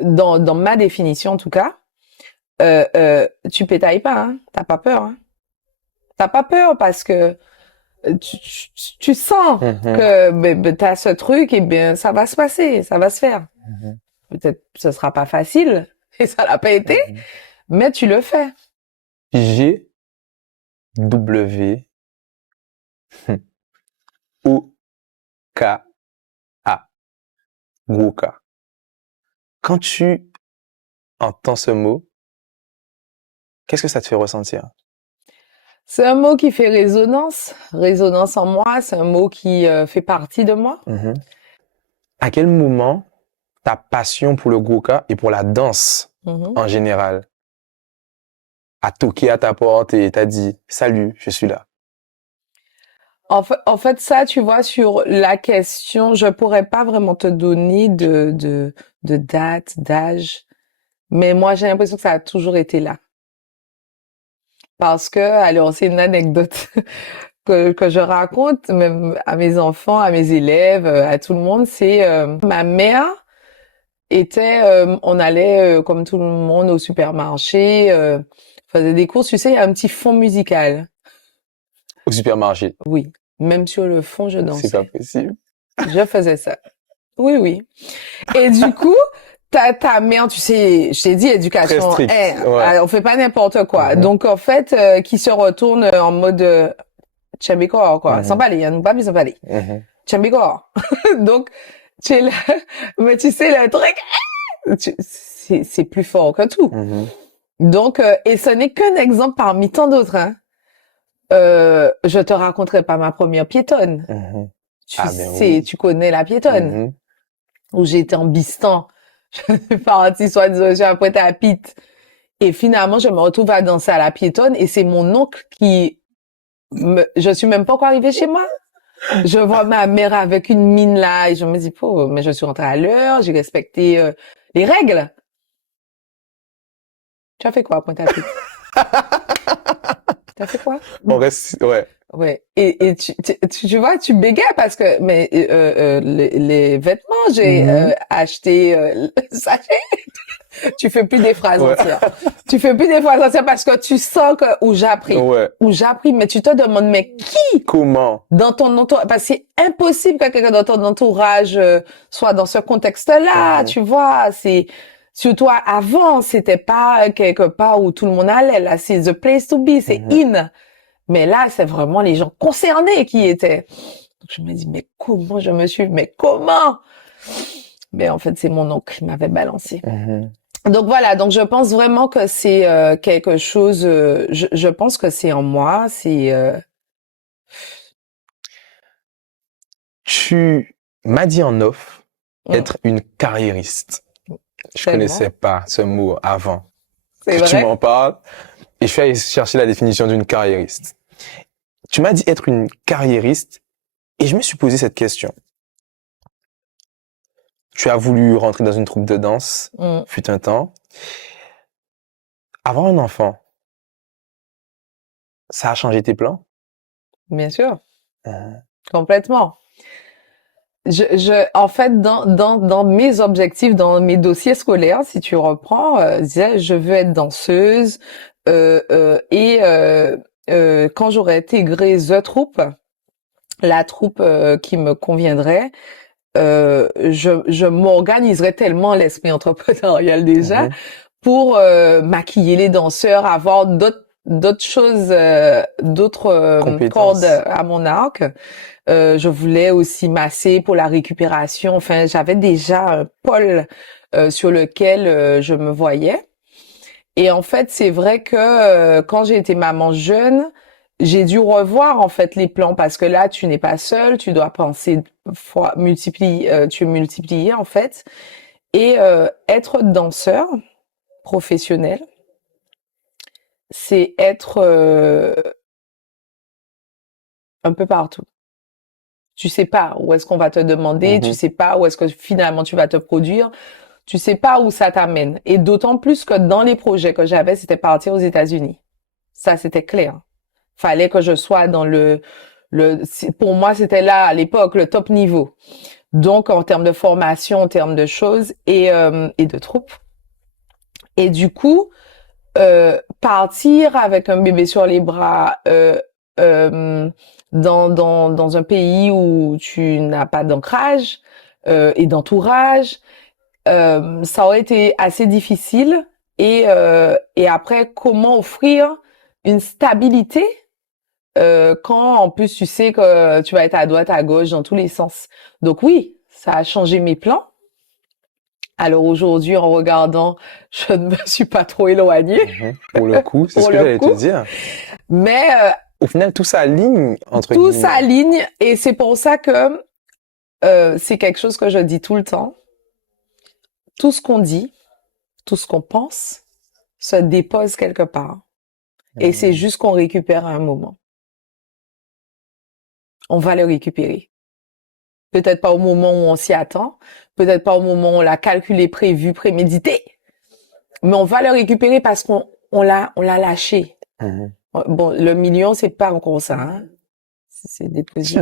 dans ma définition en tout cas, tu pétailles pas, hein. T'as pas peur, hein. T'as pas peur parce que tu sens que t'as ce truc et bien ça va se passer, ça va se faire. Peut-être ce sera pas facile et ça l'a pas été, mais tu le fais. G W O K A. Woka. Quand tu entends ce mot, qu'est-ce que ça te fait ressentir? C'est un mot qui fait résonance en moi, c'est un mot qui fait partie de moi. À quel moment ta passion pour le Goka et pour la danse en général a toqué à ta porte et t'a dit « Salut, je suis là ». En fait, ça, tu vois, sur la question, je pourrais pas vraiment te donner de date, d'âge, mais moi, j'ai l'impression que ça a toujours été là. Parce que, alors, c'est une anecdote que je raconte même à mes enfants, à mes élèves, à tout le monde, c'est ma mère on allait comme tout le monde au supermarché, faisait des courses, tu sais, il y a un petit fond musical. Au supermarché. Oui, même sur le fond, je C'est dansais. pas possible. Je faisais ça. Oui, oui. Et du coup, ta mère, tu sais, je t'ai dit, éducation, Très strict, ouais. on fait pas n'importe quoi. Donc, en fait, qui se retourne en mode Tchambécor, quoi. Sans parler, hein, nous pas sans parler. Tchambécor. Donc, tu es là, mais tu sais, le truc, c'est plus fort que tout. Donc, et ce n'est qu'un exemple parmi tant d'autres, hein. Je te raconterai pas ma première piétonne. Tu connais la piétonne. Où j'étais en bistan. Je suis partie, soit disant, j'ai apprêté à Pite. Et finalement, je me retrouve à danser à la piétonne et c'est mon oncle je suis même pas encore arrivée chez moi. Je vois ma mère avec une mine là et je me dis, pauvre, mais je suis rentrée à l'heure, j'ai respecté les règles. Tu as fait quoi, Pointe-à-Pitre? Tu as fait quoi? On reste, ouais. Ouais. Et tu vois, tu bégayes parce que, mais les vêtements, j'ai acheté, sachet. Tu fais plus des phrases entières. Tu fais plus des phrases entières parce que tu sens que où j'ai appris. Où j'ai appris, mais tu te demandes, mais qui? Comment? Dans ton entourage, parce que c'est impossible que quelqu'un dans ton entourage soit dans ce contexte-là, tu vois, c'est surtout avant, c'était pas quelque part où tout le monde allait, là, c'est the place to be, c'est in. Mais là, c'est vraiment les gens concernés qui étaient. Donc je me dis, mais comment je me suis, mais comment? Mais en fait, c'est mon oncle qui m'avait balancé. Donc voilà, donc je pense vraiment que c'est quelque chose, je pense que c'est en moi, c'est... Tu m'as dit en off être une carriériste. Je connaissais pas ce mot avant. C'est vrai? Tu m'en parles et je suis allé chercher la définition d'une carriériste. Tu m'as dit être une carriériste et je me suis posé cette question. Tu as voulu rentrer dans une troupe de danse, fut un temps. Avoir un enfant, ça a changé tes plans? Bien sûr. Complètement. En fait, dans mes objectifs, dans mes dossiers scolaires, si tu reprends, je disais, je veux être danseuse, quand j'aurais intégré The Troupe, la troupe qui me conviendrait, je m'organiserais tellement l'esprit entrepreneurial déjà pour maquiller les danseurs, avoir d'autres choses, d'autres cordes à mon arc. Je voulais aussi masser pour la récupération. Enfin, j'avais déjà un pôle sur lequel je me voyais. Et en fait, c'est vrai que quand j'ai été maman jeune, j'ai dû revoir en fait les plans parce que là, tu n'es pas seule, tu dois penser tu es multiplié en fait. Et être danseur professionnel, c'est être un peu partout. Tu sais pas où est-ce qu'on va te demander, tu sais pas où est-ce que finalement tu vas te produire, tu sais pas où ça t'amène. Et d'autant plus que dans les projets que j'avais, c'était partir aux États-Unis. Ça, c'était clair. Fallait que je sois dans pour moi, c'était là, à l'époque, le top niveau. Donc, en termes de formation, en termes de choses et de troupes. Et du coup, partir avec un bébé sur les bras, dans un pays où tu n'as pas d'ancrage et d'entourage, ça aurait été assez difficile. Et après, comment offrir une stabilité quand en plus tu sais que tu vas être à droite, à gauche, dans tous les sens. Donc oui, ça a changé mes plans. Alors aujourd'hui, en regardant, je ne me suis pas trop éloignée. Pour le coup, c'est ce que j'allais te dire. Mais au final, tout s'aligne entre tout guillemets. s'aligne et c'est pour ça que c'est quelque chose que je dis tout le temps. Tout ce qu'on dit, tout ce qu'on pense, se dépose quelque part. Et c'est juste qu'on récupère à un moment. On va le récupérer. Peut-être pas au moment où on s'y attend, peut-être pas au moment où on l'a calculé, prévu, prémédité, mais on va le récupérer parce qu'on l'a lâché. Bon, le million, c'est pas encore ça, hein. C'est déposé.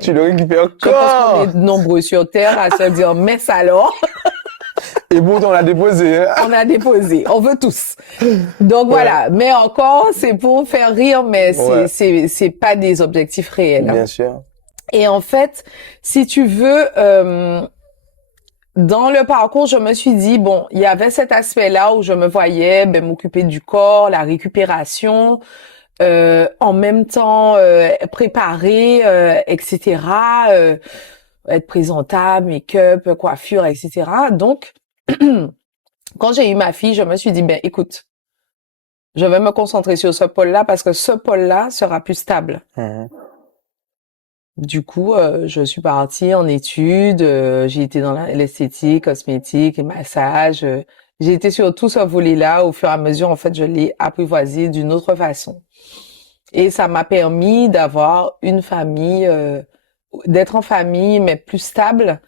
Tu le récupères Je pense qu'on est nombreux sur Terre à se dire, mais ça alors. Et bon, on l'a déposé. Hein? On a déposé. On veut tous. Donc voilà. Mais encore, c'est pour faire rire, mais c'est pas des objectifs réels. Bien hein. sûr. Et en fait, si tu veux, dans le parcours, je me suis dit, bon, il y avait cet aspect-là où je me voyais m'occuper du corps, la récupération, en même temps préparer, etc., être présentable, make-up, coiffure, etc. Donc, quand j'ai eu ma fille, je me suis dit, ben écoute, je vais me concentrer sur ce pôle-là parce que ce pôle-là sera plus stable. Du coup, je suis partie en études, j'ai été dans l'esthétique, cosmétique, massage. J'ai été sur tout ce volet-là. Au fur et à mesure, en fait, je l'ai apprivoisé d'une autre façon. Et ça m'a permis d'avoir une famille, d'être en famille, mais plus stable,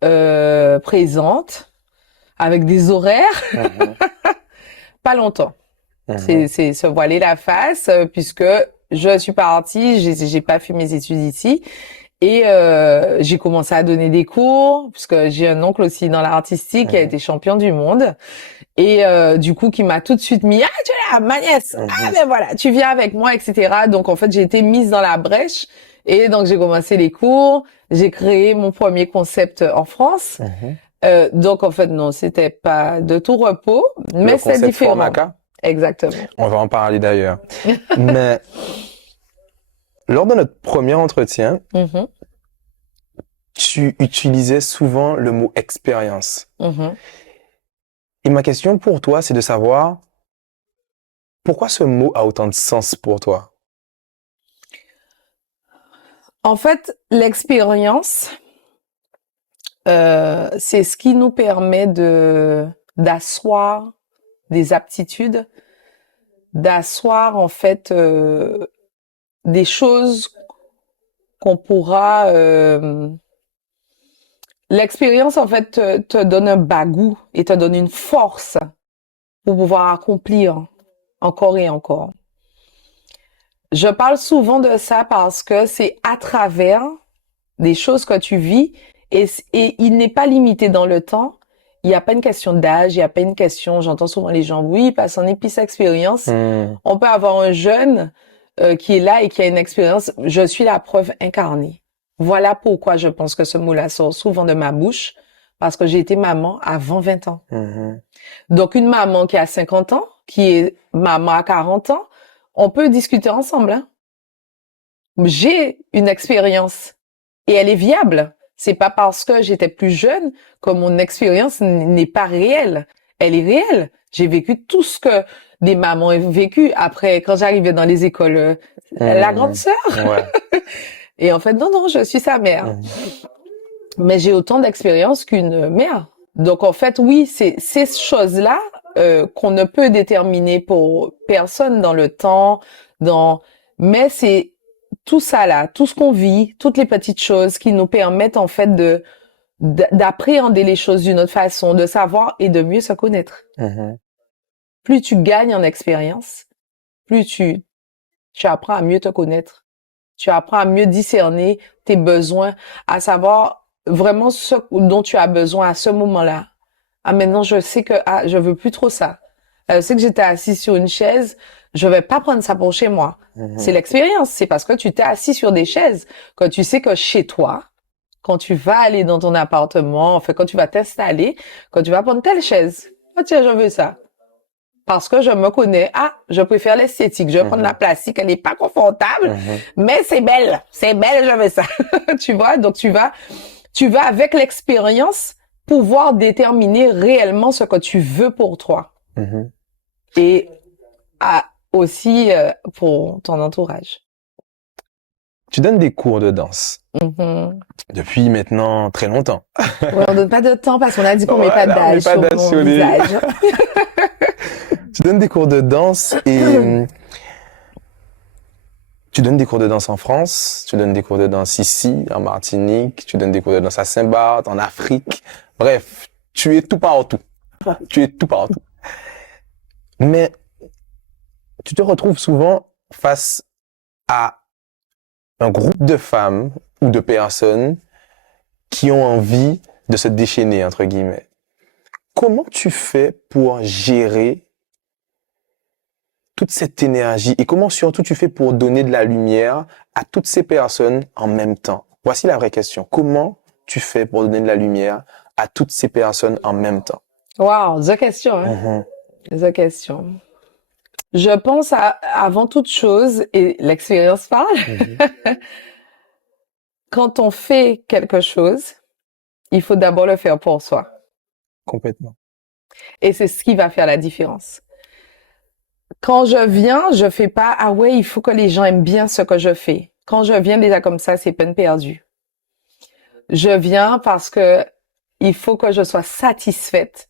présente, avec des horaires. Pas longtemps. C'est se voiler la face, puisque je suis partie, j'ai pas fait mes études ici. Et j'ai commencé à donner des cours, puisque j'ai un oncle aussi dans l'art artistique qui a été champion du monde. Et du coup, qui m'a tout de suite mis, ah, tu es là, ma nièce, ah, ben voilà, tu viens avec moi, etc. Donc, en fait, j'ai été mise dans la brèche. Et donc, j'ai commencé les cours, j'ai créé mon premier concept en France. Donc, en fait, non, c'était pas de tout repos, mais c'est différent. Formaca. Exactement. On va en parler d'ailleurs. Mais lors de notre premier entretien, tu utilisais souvent le mot expérience. Et ma question pour toi, c'est de savoir pourquoi ce mot a autant de sens pour toi? En fait, l'expérience, c'est ce qui nous permet d'asseoir des aptitudes, d'asseoir en fait des choses qu'on pourra... L'expérience en fait te donne un bagou et te donne une force pour pouvoir accomplir encore et encore. Je parle souvent de ça parce que c'est à travers des choses que tu vis et il n'est pas limité dans le temps. Il n'y a pas une question d'âge, il n'y a pas une question, j'entends souvent les gens, oui, parce qu'on est plus expérience. On peut avoir un jeune qui est là et qui a une expérience. Je suis la preuve incarnée. Voilà pourquoi je pense que ce mot-là sort souvent de ma bouche, parce que j'ai été maman avant 20 ans. Donc, une maman qui a 50 ans, qui est maman à 40 ans, on peut discuter ensemble. Hein. J'ai une expérience et elle est viable. C'est pas parce que j'étais plus jeune que mon expérience n'est pas réelle. Elle est réelle. J'ai vécu tout ce que des mamans ont vécu. Après, quand j'arrivais dans les écoles, la grande sœur. Et en fait, non, je suis sa mère. Mais j'ai autant d'expérience qu'une mère. Donc, en fait, oui, ces choses-là qu'on ne peut déterminer pour personne dans le temps, mais c'est tout ça là, tout ce qu'on vit, toutes les petites choses qui nous permettent en fait d'appréhender les choses d'une autre façon, de savoir et de mieux se connaître. Plus tu gagnes en expérience, plus tu apprends à mieux te connaître. Tu apprends à mieux discerner tes besoins, à savoir vraiment ce dont tu as besoin à ce moment-là. Ah, maintenant, je sais que, je veux plus trop ça. Je sais que j'étais assis sur une chaise, je vais pas prendre ça pour chez moi. C'est l'expérience. C'est parce que tu t'es assis sur des chaises que tu sais que chez toi, quand tu vas aller dans ton appartement, enfin, quand tu vas t'installer, quand tu vas prendre telle chaise. Ah, tiens, je veux ça. Parce que je me connais. Ah, je préfère l'esthétique. Je vais prendre la plastique. Elle n'est pas confortable, mais c'est belle. C'est belle, je veux ça. Tu vois? Donc, tu vas avec l'expérience pouvoir déterminer réellement ce que tu veux pour toi. Et aussi pour ton entourage. Tu donnes des cours de danse. Depuis maintenant très longtemps. Ouais, on donne pas de temps parce qu'on a dit qu'on met pas d'âge sur mon visage. Tu donnes des cours de danse et tu donnes des cours de danse en France, tu donnes des cours de danse ici, en Martinique, tu donnes des cours de danse à Saint-Barth, en Afrique. Bref, tu es tout partout. Tu es tout partout. Mais tu te retrouves souvent face à un groupe de femmes ou de personnes qui ont envie de se déchaîner, entre guillemets. Comment tu fais pour gérer toute cette énergie et comment surtout tu fais pour donner de la lumière à toutes ces personnes en même temps? Voici la vraie question. Comment tu fais pour donner de la lumière à toutes ces personnes en même temps? Wow, deux questions, hein? Deux questions. Je pense avant toute chose, et l'expérience parle, quand on fait quelque chose, il faut d'abord le faire pour soi. Complètement. Et c'est ce qui va faire la différence. Quand je viens, je fais pas, ah ouais, il faut que les gens aiment bien ce que je fais. Quand je viens déjà comme ça, c'est peine perdue. Je viens parce que il faut que je sois satisfaite.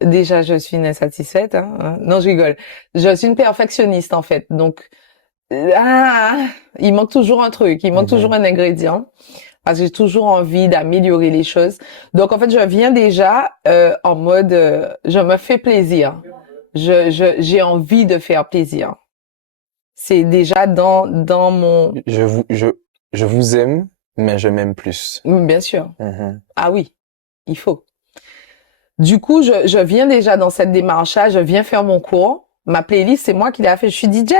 Déjà, je suis une insatisfaite, hein. Non, je rigole. Je suis une perfectionniste, en fait. Donc, il manque toujours un truc, il manque toujours un ingrédient. Parce que j'ai toujours envie d'améliorer les choses. Donc, en fait, je viens déjà en mode, je me fais plaisir. J'ai envie de faire plaisir. C'est déjà dans mon... Je vous aime, mais je m'aime plus. Bien sûr. Ah oui, il faut. Du coup, je viens déjà dans cette démarche-là, je viens faire mon cours. Ma playlist, c'est moi qui l'ai fait, je suis DJ.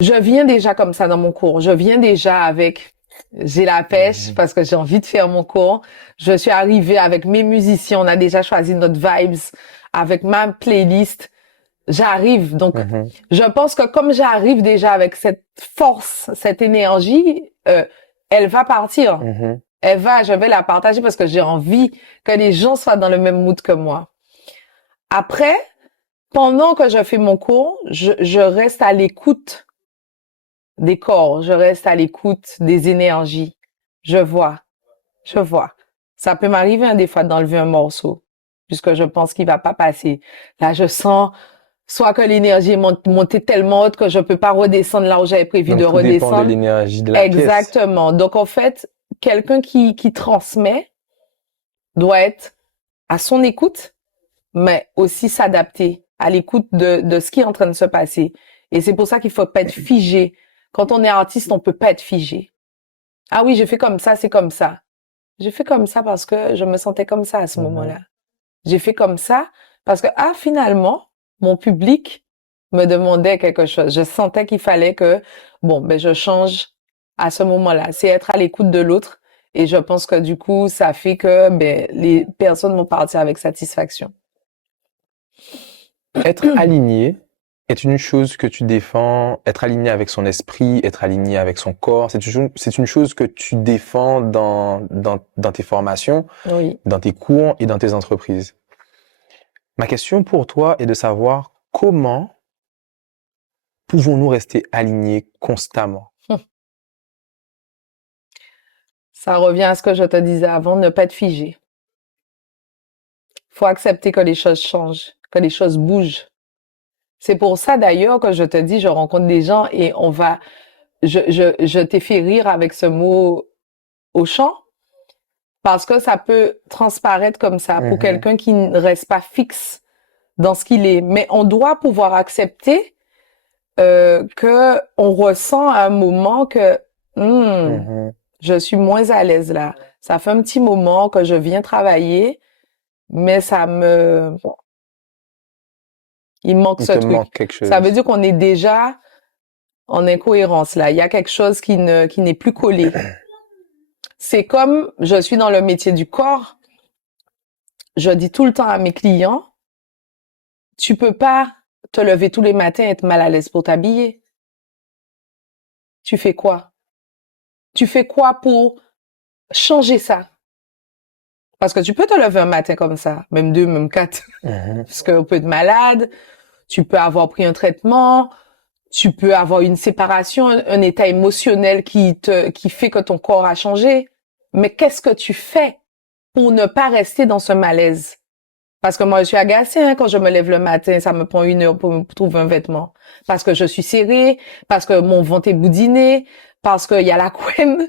Je viens déjà comme ça dans mon cours. Je viens déjà avec... J'ai la pêche parce que j'ai envie de faire mon cours. Je suis arrivée avec mes musiciens. On a déjà choisi notre vibes avec ma playlist. J'arrive. Donc, je pense que comme j'arrive déjà avec cette force, cette énergie, elle va partir. Je vais la partager parce que j'ai envie que les gens soient dans le même mood que moi. Après, pendant que je fais mon cours, je reste à l'écoute des corps, je reste à l'écoute des énergies. Je vois. Ça peut m'arriver des fois d'enlever un morceau, puisque je pense qu'il va pas passer. Là, je sens soit que l'énergie est montée tellement haute que je peux pas redescendre là où j'avais prévu de redescendre. Donc, tout dépend de l'énergie de la pièce. Exactement. Donc, en fait, quelqu'un qui transmet doit être à son écoute, mais aussi s'adapter à l'écoute de ce qui est en train de se passer. Et c'est pour ça qu'il faut pas être figé. Quand on est artiste, on peut pas être figé. Ah oui, j'ai fait comme ça, c'est comme ça. J'ai fait comme ça parce que je me sentais comme ça à ce moment-là. J'ai fait comme ça parce que, finalement, mon public me demandait quelque chose. Je sentais qu'il fallait que, je change à ce moment-là. C'est être à l'écoute de l'autre. Et je pense que du coup, ça fait que, les personnes vont partir avec satisfaction. Être aligné est une chose que tu défends, être aligné avec son esprit, être aligné avec son corps, c'est une chose que tu défends dans tes formations, dans tes cours et dans tes entreprises. Ma question pour toi est de savoir comment pouvons-nous rester alignés constamment? Ça revient à ce que je te disais avant, ne pas être figé. Faut accepter que les choses changent. que les choses bougent. C'est pour ça d'ailleurs que je te dis, je rencontre des gens et je t'ai fait rire avec ce mot au champ parce que ça peut transparaître comme ça pour quelqu'un qui ne reste pas fixe dans ce qu'il est. Mais on doit pouvoir accepter que on ressent à un moment que je suis moins à l'aise là. Ça fait un petit moment que je viens travailler, mais il me manque ce truc. Manque quelque chose. Ça veut dire qu'on est déjà en incohérence là. Il y a quelque chose qui n'est plus collé. C'est comme je suis dans le métier du corps. Je dis tout le temps à mes clients, tu peux pas te lever tous les matins et être mal à l'aise pour t'habiller. Tu fais quoi? Tu fais quoi pour changer ça? Parce que tu peux te lever un matin comme ça, même 2, même 4. Parce qu'on peut être malade, tu peux avoir pris un traitement, tu peux avoir une séparation, un état émotionnel qui fait que ton corps a changé. Mais qu'est-ce que tu fais pour ne pas rester dans ce malaise? Parce que moi, je suis agacée quand je me lève le matin, ça me prend 1 heure pour me trouver un vêtement. Parce que je suis serrée, parce que mon ventre est boudiné, parce qu'il y a la couenne,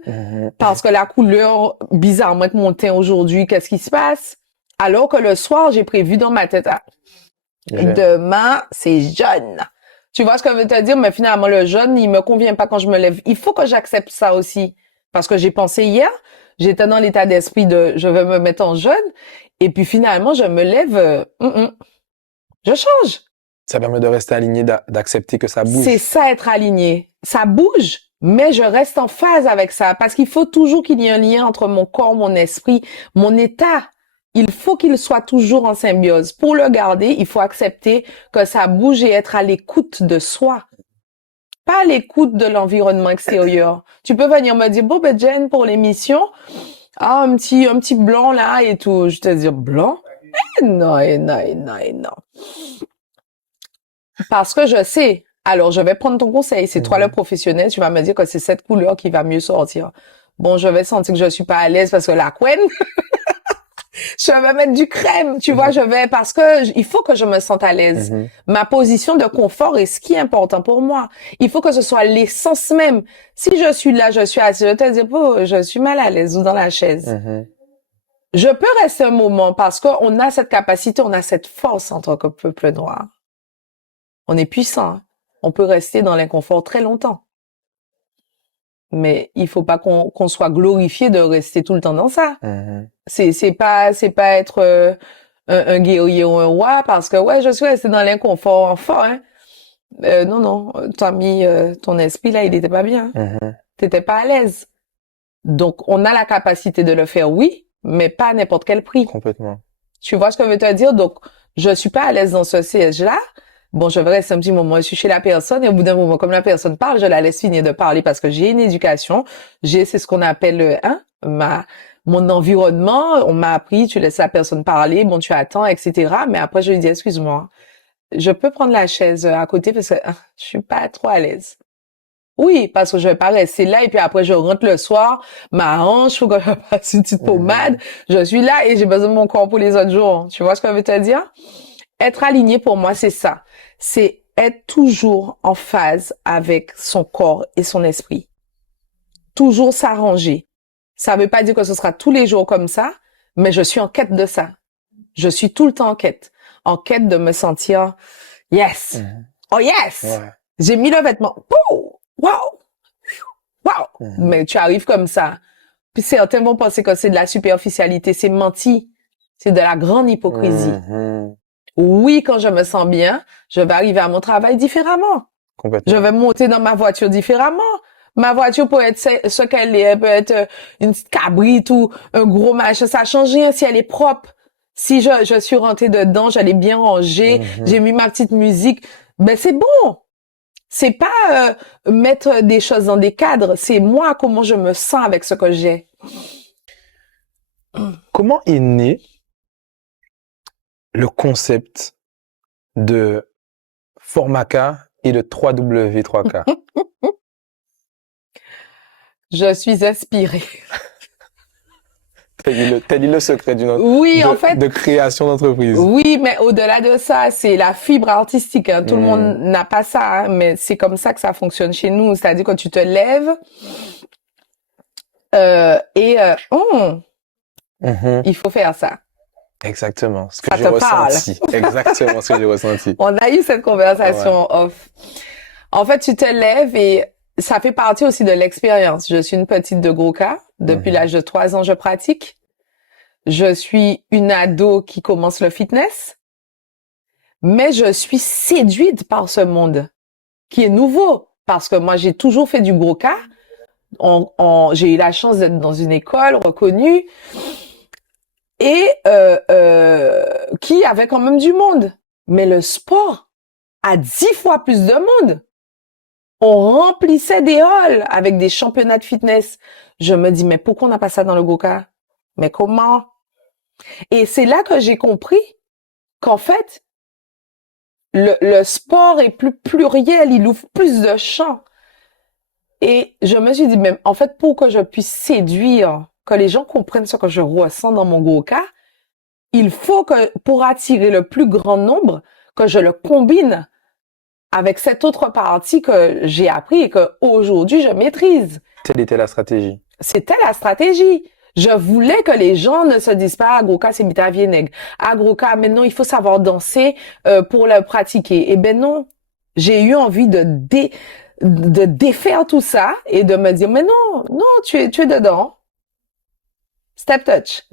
parce que la couleur, bizarrement, de mon teint aujourd'hui, qu'est-ce qui se passe? Alors que le soir, j'ai prévu dans ma tête, demain, c'est jaune. Tu vois ce que je veux te dire? Mais finalement, le jaune, il me convient pas quand je me lève. Il faut que j'accepte ça aussi. Parce que j'ai pensé hier, j'étais dans l'état d'esprit de je vais me mettre en jaune. Et puis finalement, je me lève, je change. Ça permet de rester aligné, d'accepter que ça bouge. C'est ça, être aligné. Ça bouge, mais je reste en phase avec ça. Parce qu'il faut toujours qu'il y ait un lien entre mon corps, mon esprit, mon état. Il faut qu'il soit toujours en symbiose. Pour le garder, il faut accepter que ça bouge et être à l'écoute de soi. Pas à l'écoute de l'environnement extérieur. Tu peux venir me dire, bon, ben, Jen, pour l'émission, un petit blanc là et tout. Je te dis, blanc? Non. Parce que je sais. Alors, je vais prendre ton conseil. C'est toi le professionnel. Tu vas me dire que c'est cette couleur qui va mieux sortir. Bon, je vais sentir que je suis pas à l'aise parce que la couenne, je vais mettre du crème. Tu vois, parce que il faut que je me sente à l'aise. Ma position de confort est ce qui est important pour moi. Il faut que ce soit l'essence même. Si je suis là, je suis assise, je vais te dire, oh, je suis mal à l'aise ou dans la chaise. Je peux rester un moment parce qu'on a cette capacité, on a cette force en tant que peuple noir. On est puissant. Hein? On peut rester dans l'inconfort très longtemps. Mais il faut pas qu'on soit glorifié de rester tout le temps dans ça. C'est pas être un guerrier ou un roi parce que ouais, je suis resté dans l'inconfort enfant. Hein. Non, t'as mis ton esprit là, il était pas bien. T'étais pas à l'aise. Donc on a la capacité de le faire, oui, mais pas à n'importe quel prix. Complètement. Tu vois ce que je veux te dire? Donc je suis pas à l'aise dans ce siège-là. Bon, je vais rester un petit moment, je suis chez la personne et au bout d'un moment, comme la personne parle, je la laisse finir de parler parce que j'ai une éducation, c'est ce qu'on appelle, mon environnement, on m'a appris, tu laisses la personne parler, bon, tu attends, etc. Mais après, je lui dis, excuse-moi, je peux prendre la chaise à côté parce que je suis pas trop à l'aise. Oui, parce que je vais pas rester là et puis après, je rentre le soir, ma hanche, faut que je passe une petite pommade, je suis là et j'ai besoin de mon corps pour les autres jours. Tu vois ce que je veux te dire? Être aligné pour moi, c'est ça. C'est être toujours en phase avec son corps et son esprit. Toujours s'arranger. Ça veut pas dire que ce sera tous les jours comme ça, mais je suis en quête de ça. Je suis tout le temps en quête de me sentir yes. Oh yes. Ouais. J'ai mis le vêtement. Pouh! Wow. Mais tu arrives comme ça. Puis certains vont penser que c'est de la superficialité, c'est menti. C'est de la grande hypocrisie. Oui, quand je me sens bien, je vais arriver à mon travail différemment. Complètement. Je vais monter dans ma voiture différemment. Ma voiture peut être ce qu'elle est, elle peut être une petite cabrite ou un gros machin, ça change rien si elle est propre. Si je suis rentrée dedans, je l'ai bien rangée, j'ai mis ma petite musique, ben c'est bon. C'est pas mettre des choses dans des cadres, c'est moi comment je me sens avec ce que j'ai. Comment est né le concept de Formaka et de 3W3K? Je suis inspirée. T'as dit le secret Oui, en fait, de création d'entreprise. oui, mais au-delà de ça, c'est la fibre artistique, hein. Tout le monde n'a pas ça, hein, mais c'est comme ça que ça fonctionne chez nous. C'est-à-dire quand tu te lèves il faut faire ça. Exactement. Ce que Ça j'ai te parle. ressenti. Exactement ce que j'ai ressenti. On a eu cette conversation off. En fait, tu te lèves et ça fait partie aussi de l'expérience. Je suis une petite de gros cas. Depuis l'âge de 3 ans, je pratique. Je suis une ado qui commence le fitness. Mais je suis séduite par ce monde qui est nouveau. Parce que moi, j'ai toujours fait du gros cas. J'ai eu la chance d'être dans une école reconnue et qui avait quand même du monde. Mais le sport a 10 fois plus de monde. On remplissait des halls avec des championnats de fitness. Je me dis, mais pourquoi on n'a pas ça dans le Goka? Mais comment? Et c'est là que j'ai compris qu'en fait, le sport est plus pluriel, il ouvre plus de champs. Et je me suis dit, mais en fait, pour que je puisse séduire, que les gens comprennent ce que je ressens dans mon Goka, il faut que, pour attirer le plus grand nombre, que je le combine avec cette autre partie que j'ai appris et que aujourd'hui je maîtrise. Telle était la stratégie. C'était la stratégie. Je voulais que les gens ne se disent pas Agroka c'est Bita Vieneg. Agroka maintenant il faut savoir danser pour le pratiquer. Eh ben non, j'ai eu envie de défaire tout ça et de me dire mais non, tu es dedans. Step touch.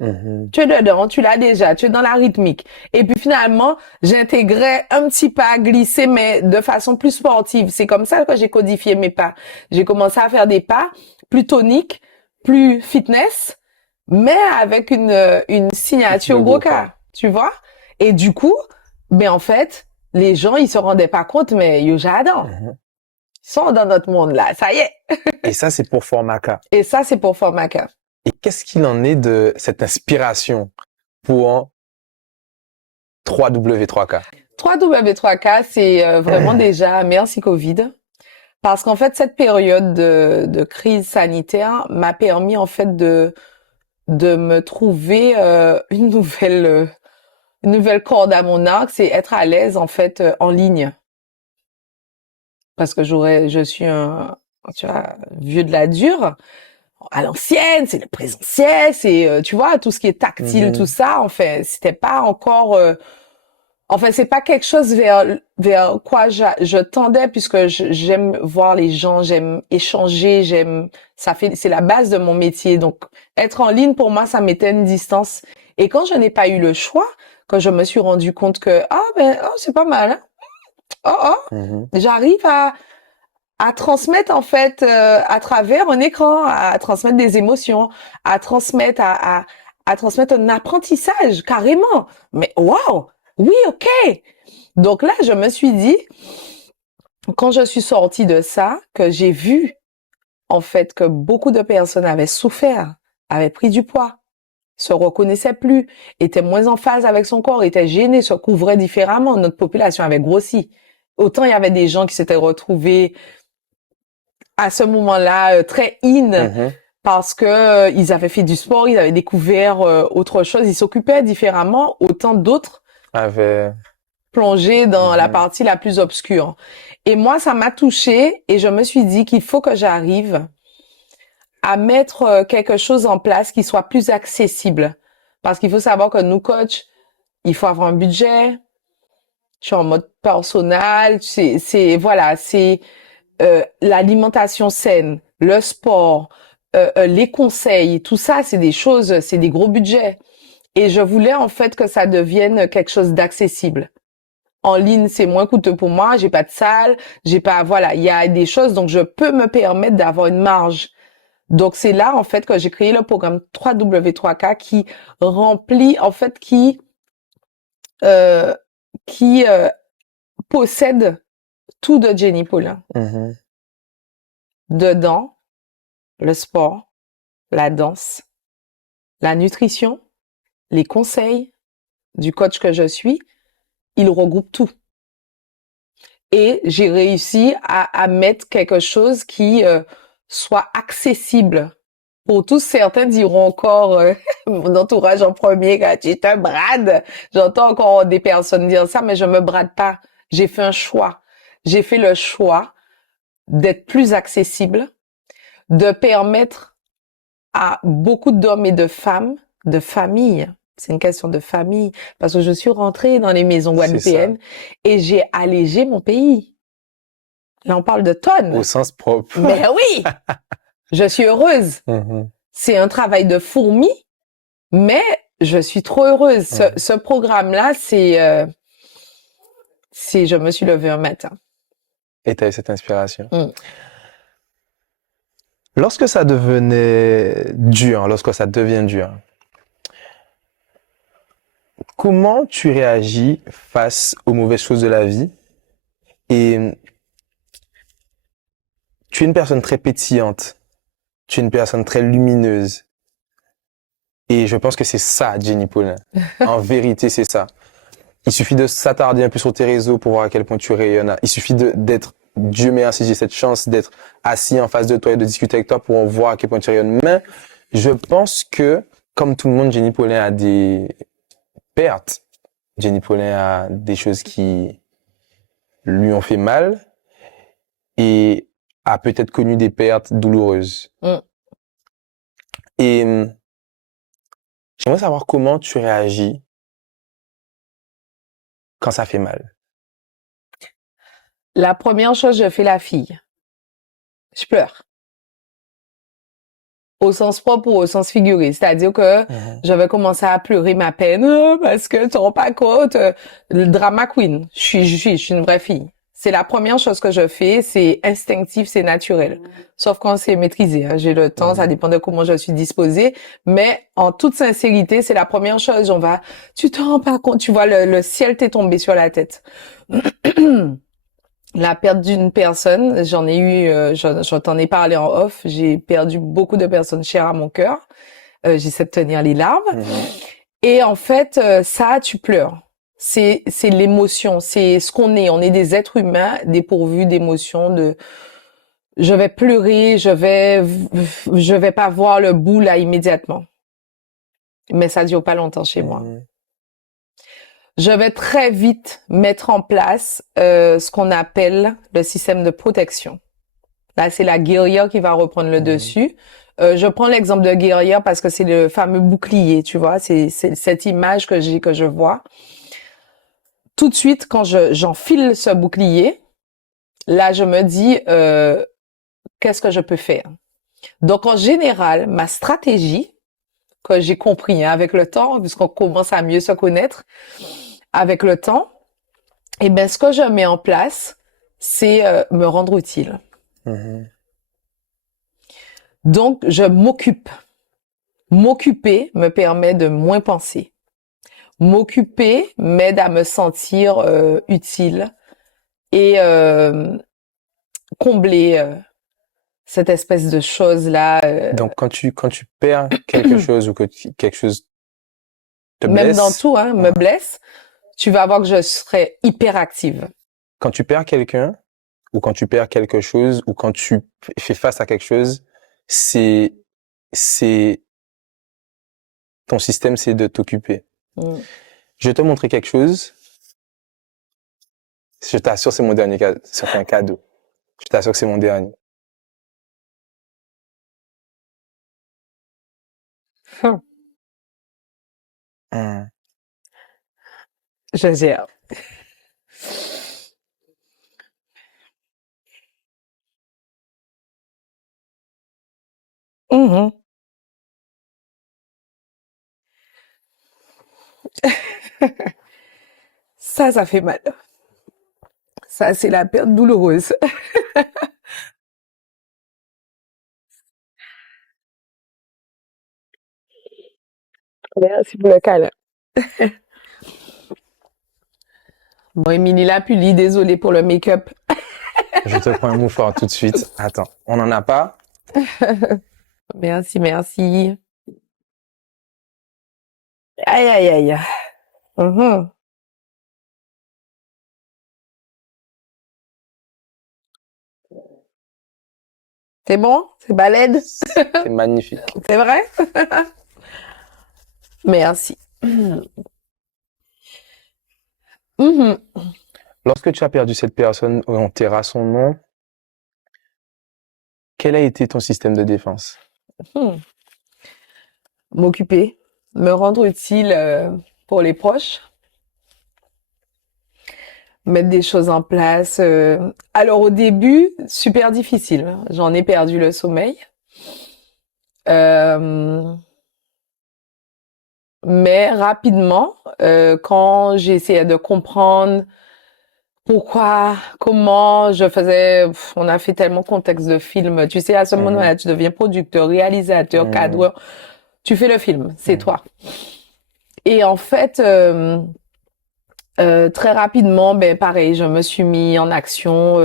Tu es dedans, tu l'as déjà, tu es dans la rythmique. Et puis finalement, j'intégrais un petit pas glissé, mais de façon plus sportive. C'est comme ça que j'ai codifié mes pas. J'ai commencé à faire des pas plus toniques, plus fitness, mais avec une signature Goka, tu vois. Et du coup, en fait, les gens, ils se rendaient pas compte, mais yo j'adore. Ils sont dans notre monde là, ça y est. Et ça, c'est pour Formaka. Et ça, c'est pour Formaka. Et qu'est-ce qu'il en est de cette inspiration pour 3W3K? 3W3K, c'est vraiment déjà merci Covid. Parce qu'en fait, cette période de crise sanitaire m'a permis en fait de me trouver une nouvelle corde à mon arc, c'est être à l'aise en fait en ligne. Parce que je suis tu vois, vieux de la dure. À l'ancienne, c'est le présentiel, c'est tu vois tout ce qui est tactile, tout ça. En fait, c'était pas encore. Enfin, c'est pas quelque chose vers quoi je tendais puisque j'aime voir les gens, j'aime échanger, c'est la base de mon métier. Donc, être en ligne pour moi, ça mettait une distance. Et quand je n'ai pas eu le choix, quand je me suis rendu compte que c'est pas mal. Hein? J'arrive à transmettre en fait à travers un écran, à transmettre des émotions, à transmettre à transmettre un apprentissage carrément. Mais waouh, oui, ok. Donc là, je me suis dit quand je suis sortie de ça, que j'ai vu en fait que beaucoup de personnes avaient souffert, avaient pris du poids, se reconnaissaient plus, étaient moins en phase avec son corps, étaient gênés, se couvraient différemment. Notre population avait grossi. Autant il y avait des gens qui s'étaient retrouvés à ce moment-là très parce que ils avaient fait du sport, ils avaient découvert autre chose, ils s'occupaient différemment, autant d'autres avaient plongé dans la partie la plus obscure. Et moi, ça m'a touchée et je me suis dit qu'il faut que j'arrive à mettre quelque chose en place qui soit plus accessible. Parce qu'il faut savoir que nous, coachs, il faut avoir un budget. Je suis en mode personnel, c'est l'alimentation saine, le sport, les conseils, tout ça, c'est des choses, c'est des gros budgets. Et je voulais en fait que ça devienne quelque chose d'accessible. En ligne, c'est moins coûteux pour moi, j'ai pas de salle, il y a des choses donc je peux me permettre d'avoir une marge. Donc c'est là en fait que j'ai créé le programme 3W3K qui remplit en fait qui possède tout de Jenny Paulin. Dedans, le sport, la danse, la nutrition, les conseils du coach que je suis, il regroupe tout. Et j'ai réussi à mettre quelque chose qui soit accessible pour tous. Certains diront encore mon entourage en premier, quand tu te brades. J'entends encore des personnes dire ça, mais je me brade pas. J'ai fait un choix. J'ai fait le choix d'être plus accessible, de permettre à beaucoup d'hommes et de femmes, de familles, c'est une question de famille, parce que je suis rentrée dans les maisons C'est ça. guadeloupéennes et j'ai allégé mon pays. Là, on parle de tonnes. Au sens propre. Mais oui, je suis heureuse. C'est un travail de fourmi, mais je suis trop heureuse. Ce programme-là, c'est, je me suis levée un matin. Et tu as eu cette inspiration. Lorsque ça devenait dur, lorsque ça devient dur, comment tu réagis face aux mauvaises choses de la vie? Et tu es une personne très pétillante, tu es une personne très lumineuse. Et je pense que c'est ça, Jenny Paulin. En vérité, c'est ça. Il suffit de s'attarder un peu sur tes réseaux pour voir à quel point tu rayonnes. Il suffit d'être, Dieu merci, j'ai cette chance d'être assis en face de toi et de discuter avec toi pour voir à quel point tu rayonnes. Mais je pense que, comme tout le monde, Jenny Paulin a des pertes. Jenny Paulin a des choses qui lui ont fait mal et a peut-être connu des pertes douloureuses. Et j'aimerais savoir comment tu réagis quand ça fait mal. La première chose, je fais la fille. Je pleure. Au sens propre ou au sens figuré. C'est-à-dire que je vais commencer à pleurer ma peine parce que tu te rends pas compte. Le drama queen. Je suis une vraie fille. C'est la première chose que je fais. C'est instinctif, c'est naturel. Sauf quand c'est maîtrisé. Hein. J'ai le temps, ça dépend de comment je suis disposée. Mais en toute sincérité, c'est la première chose. Tu te rends pas compte. Tu vois, le ciel t'est tombé sur la tête. La perte d'une personne, j'en ai eu, je t'en ai parlé en off, j'ai perdu beaucoup de personnes chères à mon cœur. J'essaie de tenir les larmes. Et en fait, ça, tu pleures. C'est l'émotion, c'est ce qu'on est. On est des êtres humains dépourvus d'émotions, je vais pleurer, je vais pas voir le bout là immédiatement. Mais ça dure pas longtemps chez moi. Je vais très vite mettre en place ce qu'on appelle le système de protection. Là, c'est la guérilla qui va reprendre le dessus. Je prends l'exemple de guérilla parce que c'est le fameux bouclier, tu vois. C'est cette image que je vois. Tout de suite, quand j'enfile ce bouclier, là, je me dis, qu'est-ce que je peux faire? Donc, en général, ma stratégie, que j'ai compris avec le temps, puisqu'on commence à mieux se connaître, avec le temps, eh ben, ce que je mets en place, c'est me rendre utile. Donc, je m'occupe. M'occuper me permet de moins penser. M'occuper m'aide à me sentir utile et combler cette espèce de chose-là. Donc, quand tu perds quelque chose ou que quelque chose te blesse... Même dans tout, hein, me blesse, tu vas voir que je serai hyper active. Quand tu perds quelqu'un, ou quand tu perds quelque chose, ou quand tu fais face à quelque chose, c'est ton système, c'est de t'occuper. Je vais te montrer quelque chose. Je t'assure, c'est mon dernier cadeau. C'est un cadeau. Je t'assure que c'est mon dernier. Je gère. Ça fait mal. Ça, c'est la perte douloureuse. Merci pour le câlin. Bon, Émilie Lapully, désolée pour le make-up. Je te prends un mouchoir tout de suite. Attends, on n'en a pas? Merci, merci. Aïe, aïe, aïe. C'est bon? C'est balède? C'est magnifique. C'est vrai? Merci. Mhm. Lorsque tu as perdu cette personne, on taira son nom, quel a été ton système de défense? Mhm. M'occuper, me rendre utile pour les proches, mettre des choses en place. Alors au début, super difficile. J'en ai perdu le sommeil. Euh, mais rapidement, quand j'essayais de comprendre pourquoi, comment je faisais, on a fait tellement de contexte de film. Tu sais, à ce moment-là, tu deviens producteur, réalisateur, cadreur. Tu fais le film, c'est toi. Et en fait, très rapidement, ben pareil, je me suis mis en action.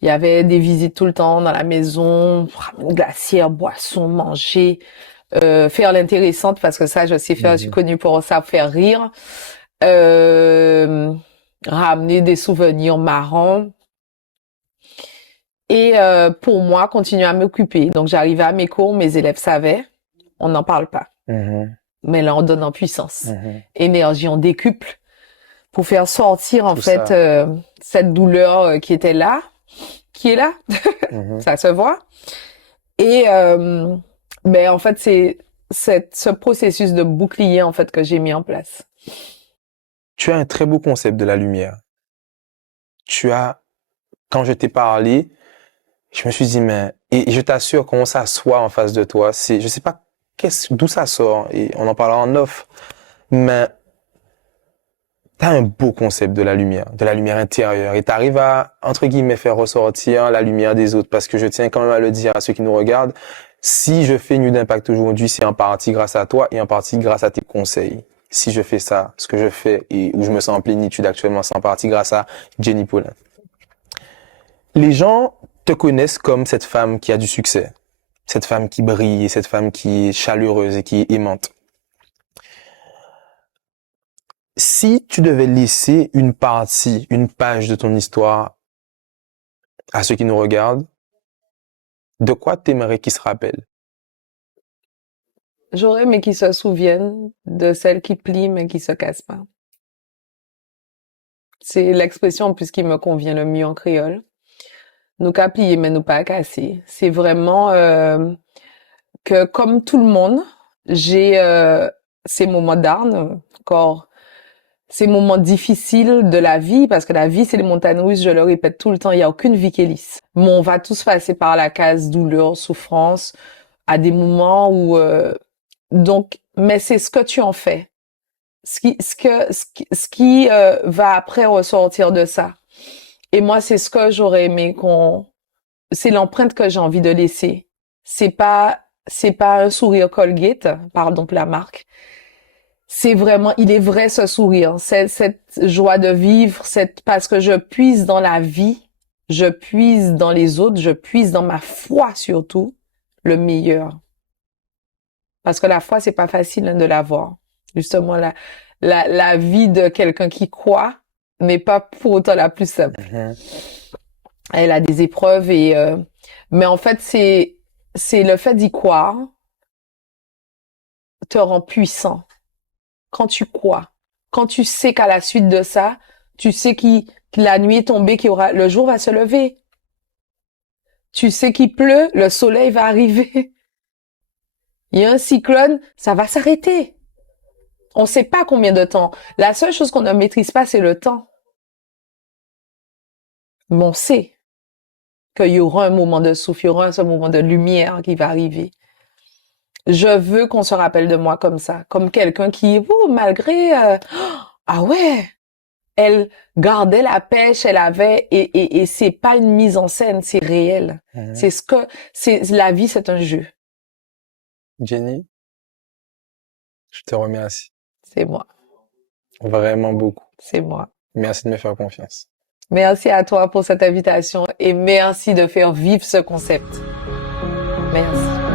Il y avait des visites tout le temps dans la maison, glacière, boisson, manger, faire l'intéressante parce que ça, je sais faire. Je suis connue pour ça, faire rire, ramener des souvenirs marrants. Et pour moi, continuer à m'occuper. Donc, j'arrivais à mes cours, mes élèves savaient, on n'en parle pas. Mais là, on donne en puissance. Énergie, on décuple pour faire sortir, en Tout fait, ça. cette douleur qui était là, qui est là. Ça se voit. Et ben, en fait, c'est ce processus de bouclier, en fait, que j'ai mis en place. Tu as un très beau concept de la lumière. Quand je t'ai parlé, je me suis dit, mais, et je t'assure, quand on s'assoit en face de toi, je sais pas d'où ça sort, et on en parlera en off, mais t'as un beau concept de la lumière intérieure, et t'arrives à, entre guillemets, faire ressortir la lumière des autres, parce que je tiens quand même à le dire à ceux qui nous regardent, si je fais Nude Impact aujourd'hui, c'est en partie grâce à toi et en partie grâce à tes conseils. Si je fais ça, ce que je fais et où je me sens en plénitude actuellement, c'est en partie grâce à Jenny Paulin. Les gens te connaissent comme cette femme qui a du succès, cette femme qui brille, cette femme qui est chaleureuse et qui est aimante. Si tu devais laisser une page de ton histoire à ceux qui nous regardent, de quoi t'aimerais qu'ils se rappellent? J'aurais aimé qu'ils se souviennent de celle qui plie mais qui se casse pas. C'est l'expression en plus qui me convient le mieux en créole. Nous qu'à plier mais nous pas à casser. C'est vraiment que comme tout le monde, j'ai ces moments d'arne, encore ces moments difficiles de la vie, parce que la vie c'est les montagnes russes, je le répète tout le temps, il y a aucune vie qui est lisse. Mais on va tous passer par la case douleur, souffrance, à des moments où donc, mais c'est ce que tu en fais. Ce qui va après ressortir de ça. Et moi, c'est ce que j'aurais aimé c'est l'empreinte que j'ai envie de laisser. C'est pas un sourire Colgate, pardon pour la marque. C'est vraiment, il est vrai ce sourire, cette joie de vivre, parce que je puise dans la vie, je puise dans les autres, je puise dans ma foi surtout, le meilleur. Parce que la foi, c'est pas facile de l'avoir. Justement, la vie de quelqu'un qui croit n'est pas pour autant la plus simple. Elle a des épreuves mais en fait, c'est le fait d'y croire te rend puissant. Quand tu crois, quand tu sais qu'à la suite de ça, tu sais que la nuit est tombée, le jour va se lever. Tu sais qu'il pleut, le soleil va arriver. Il y a un cyclone, ça va s'arrêter. On sait pas combien de temps. La seule chose qu'on ne maîtrise pas, c'est le temps. Mais on sait qu'il y aura un moment de souffle, il y aura un seul moment de lumière qui va arriver. Je veux qu'on se rappelle de moi comme ça, comme quelqu'un qui, malgré, ah ouais, elle gardait la pêche, elle avait, et c'est pas une mise en scène, c'est réel. La vie, c'est un jeu. Jenny, je te remercie. C'est moi. Vraiment beaucoup. C'est moi. Merci de me faire confiance. Merci à toi pour cette invitation et merci de faire vivre ce concept. Merci.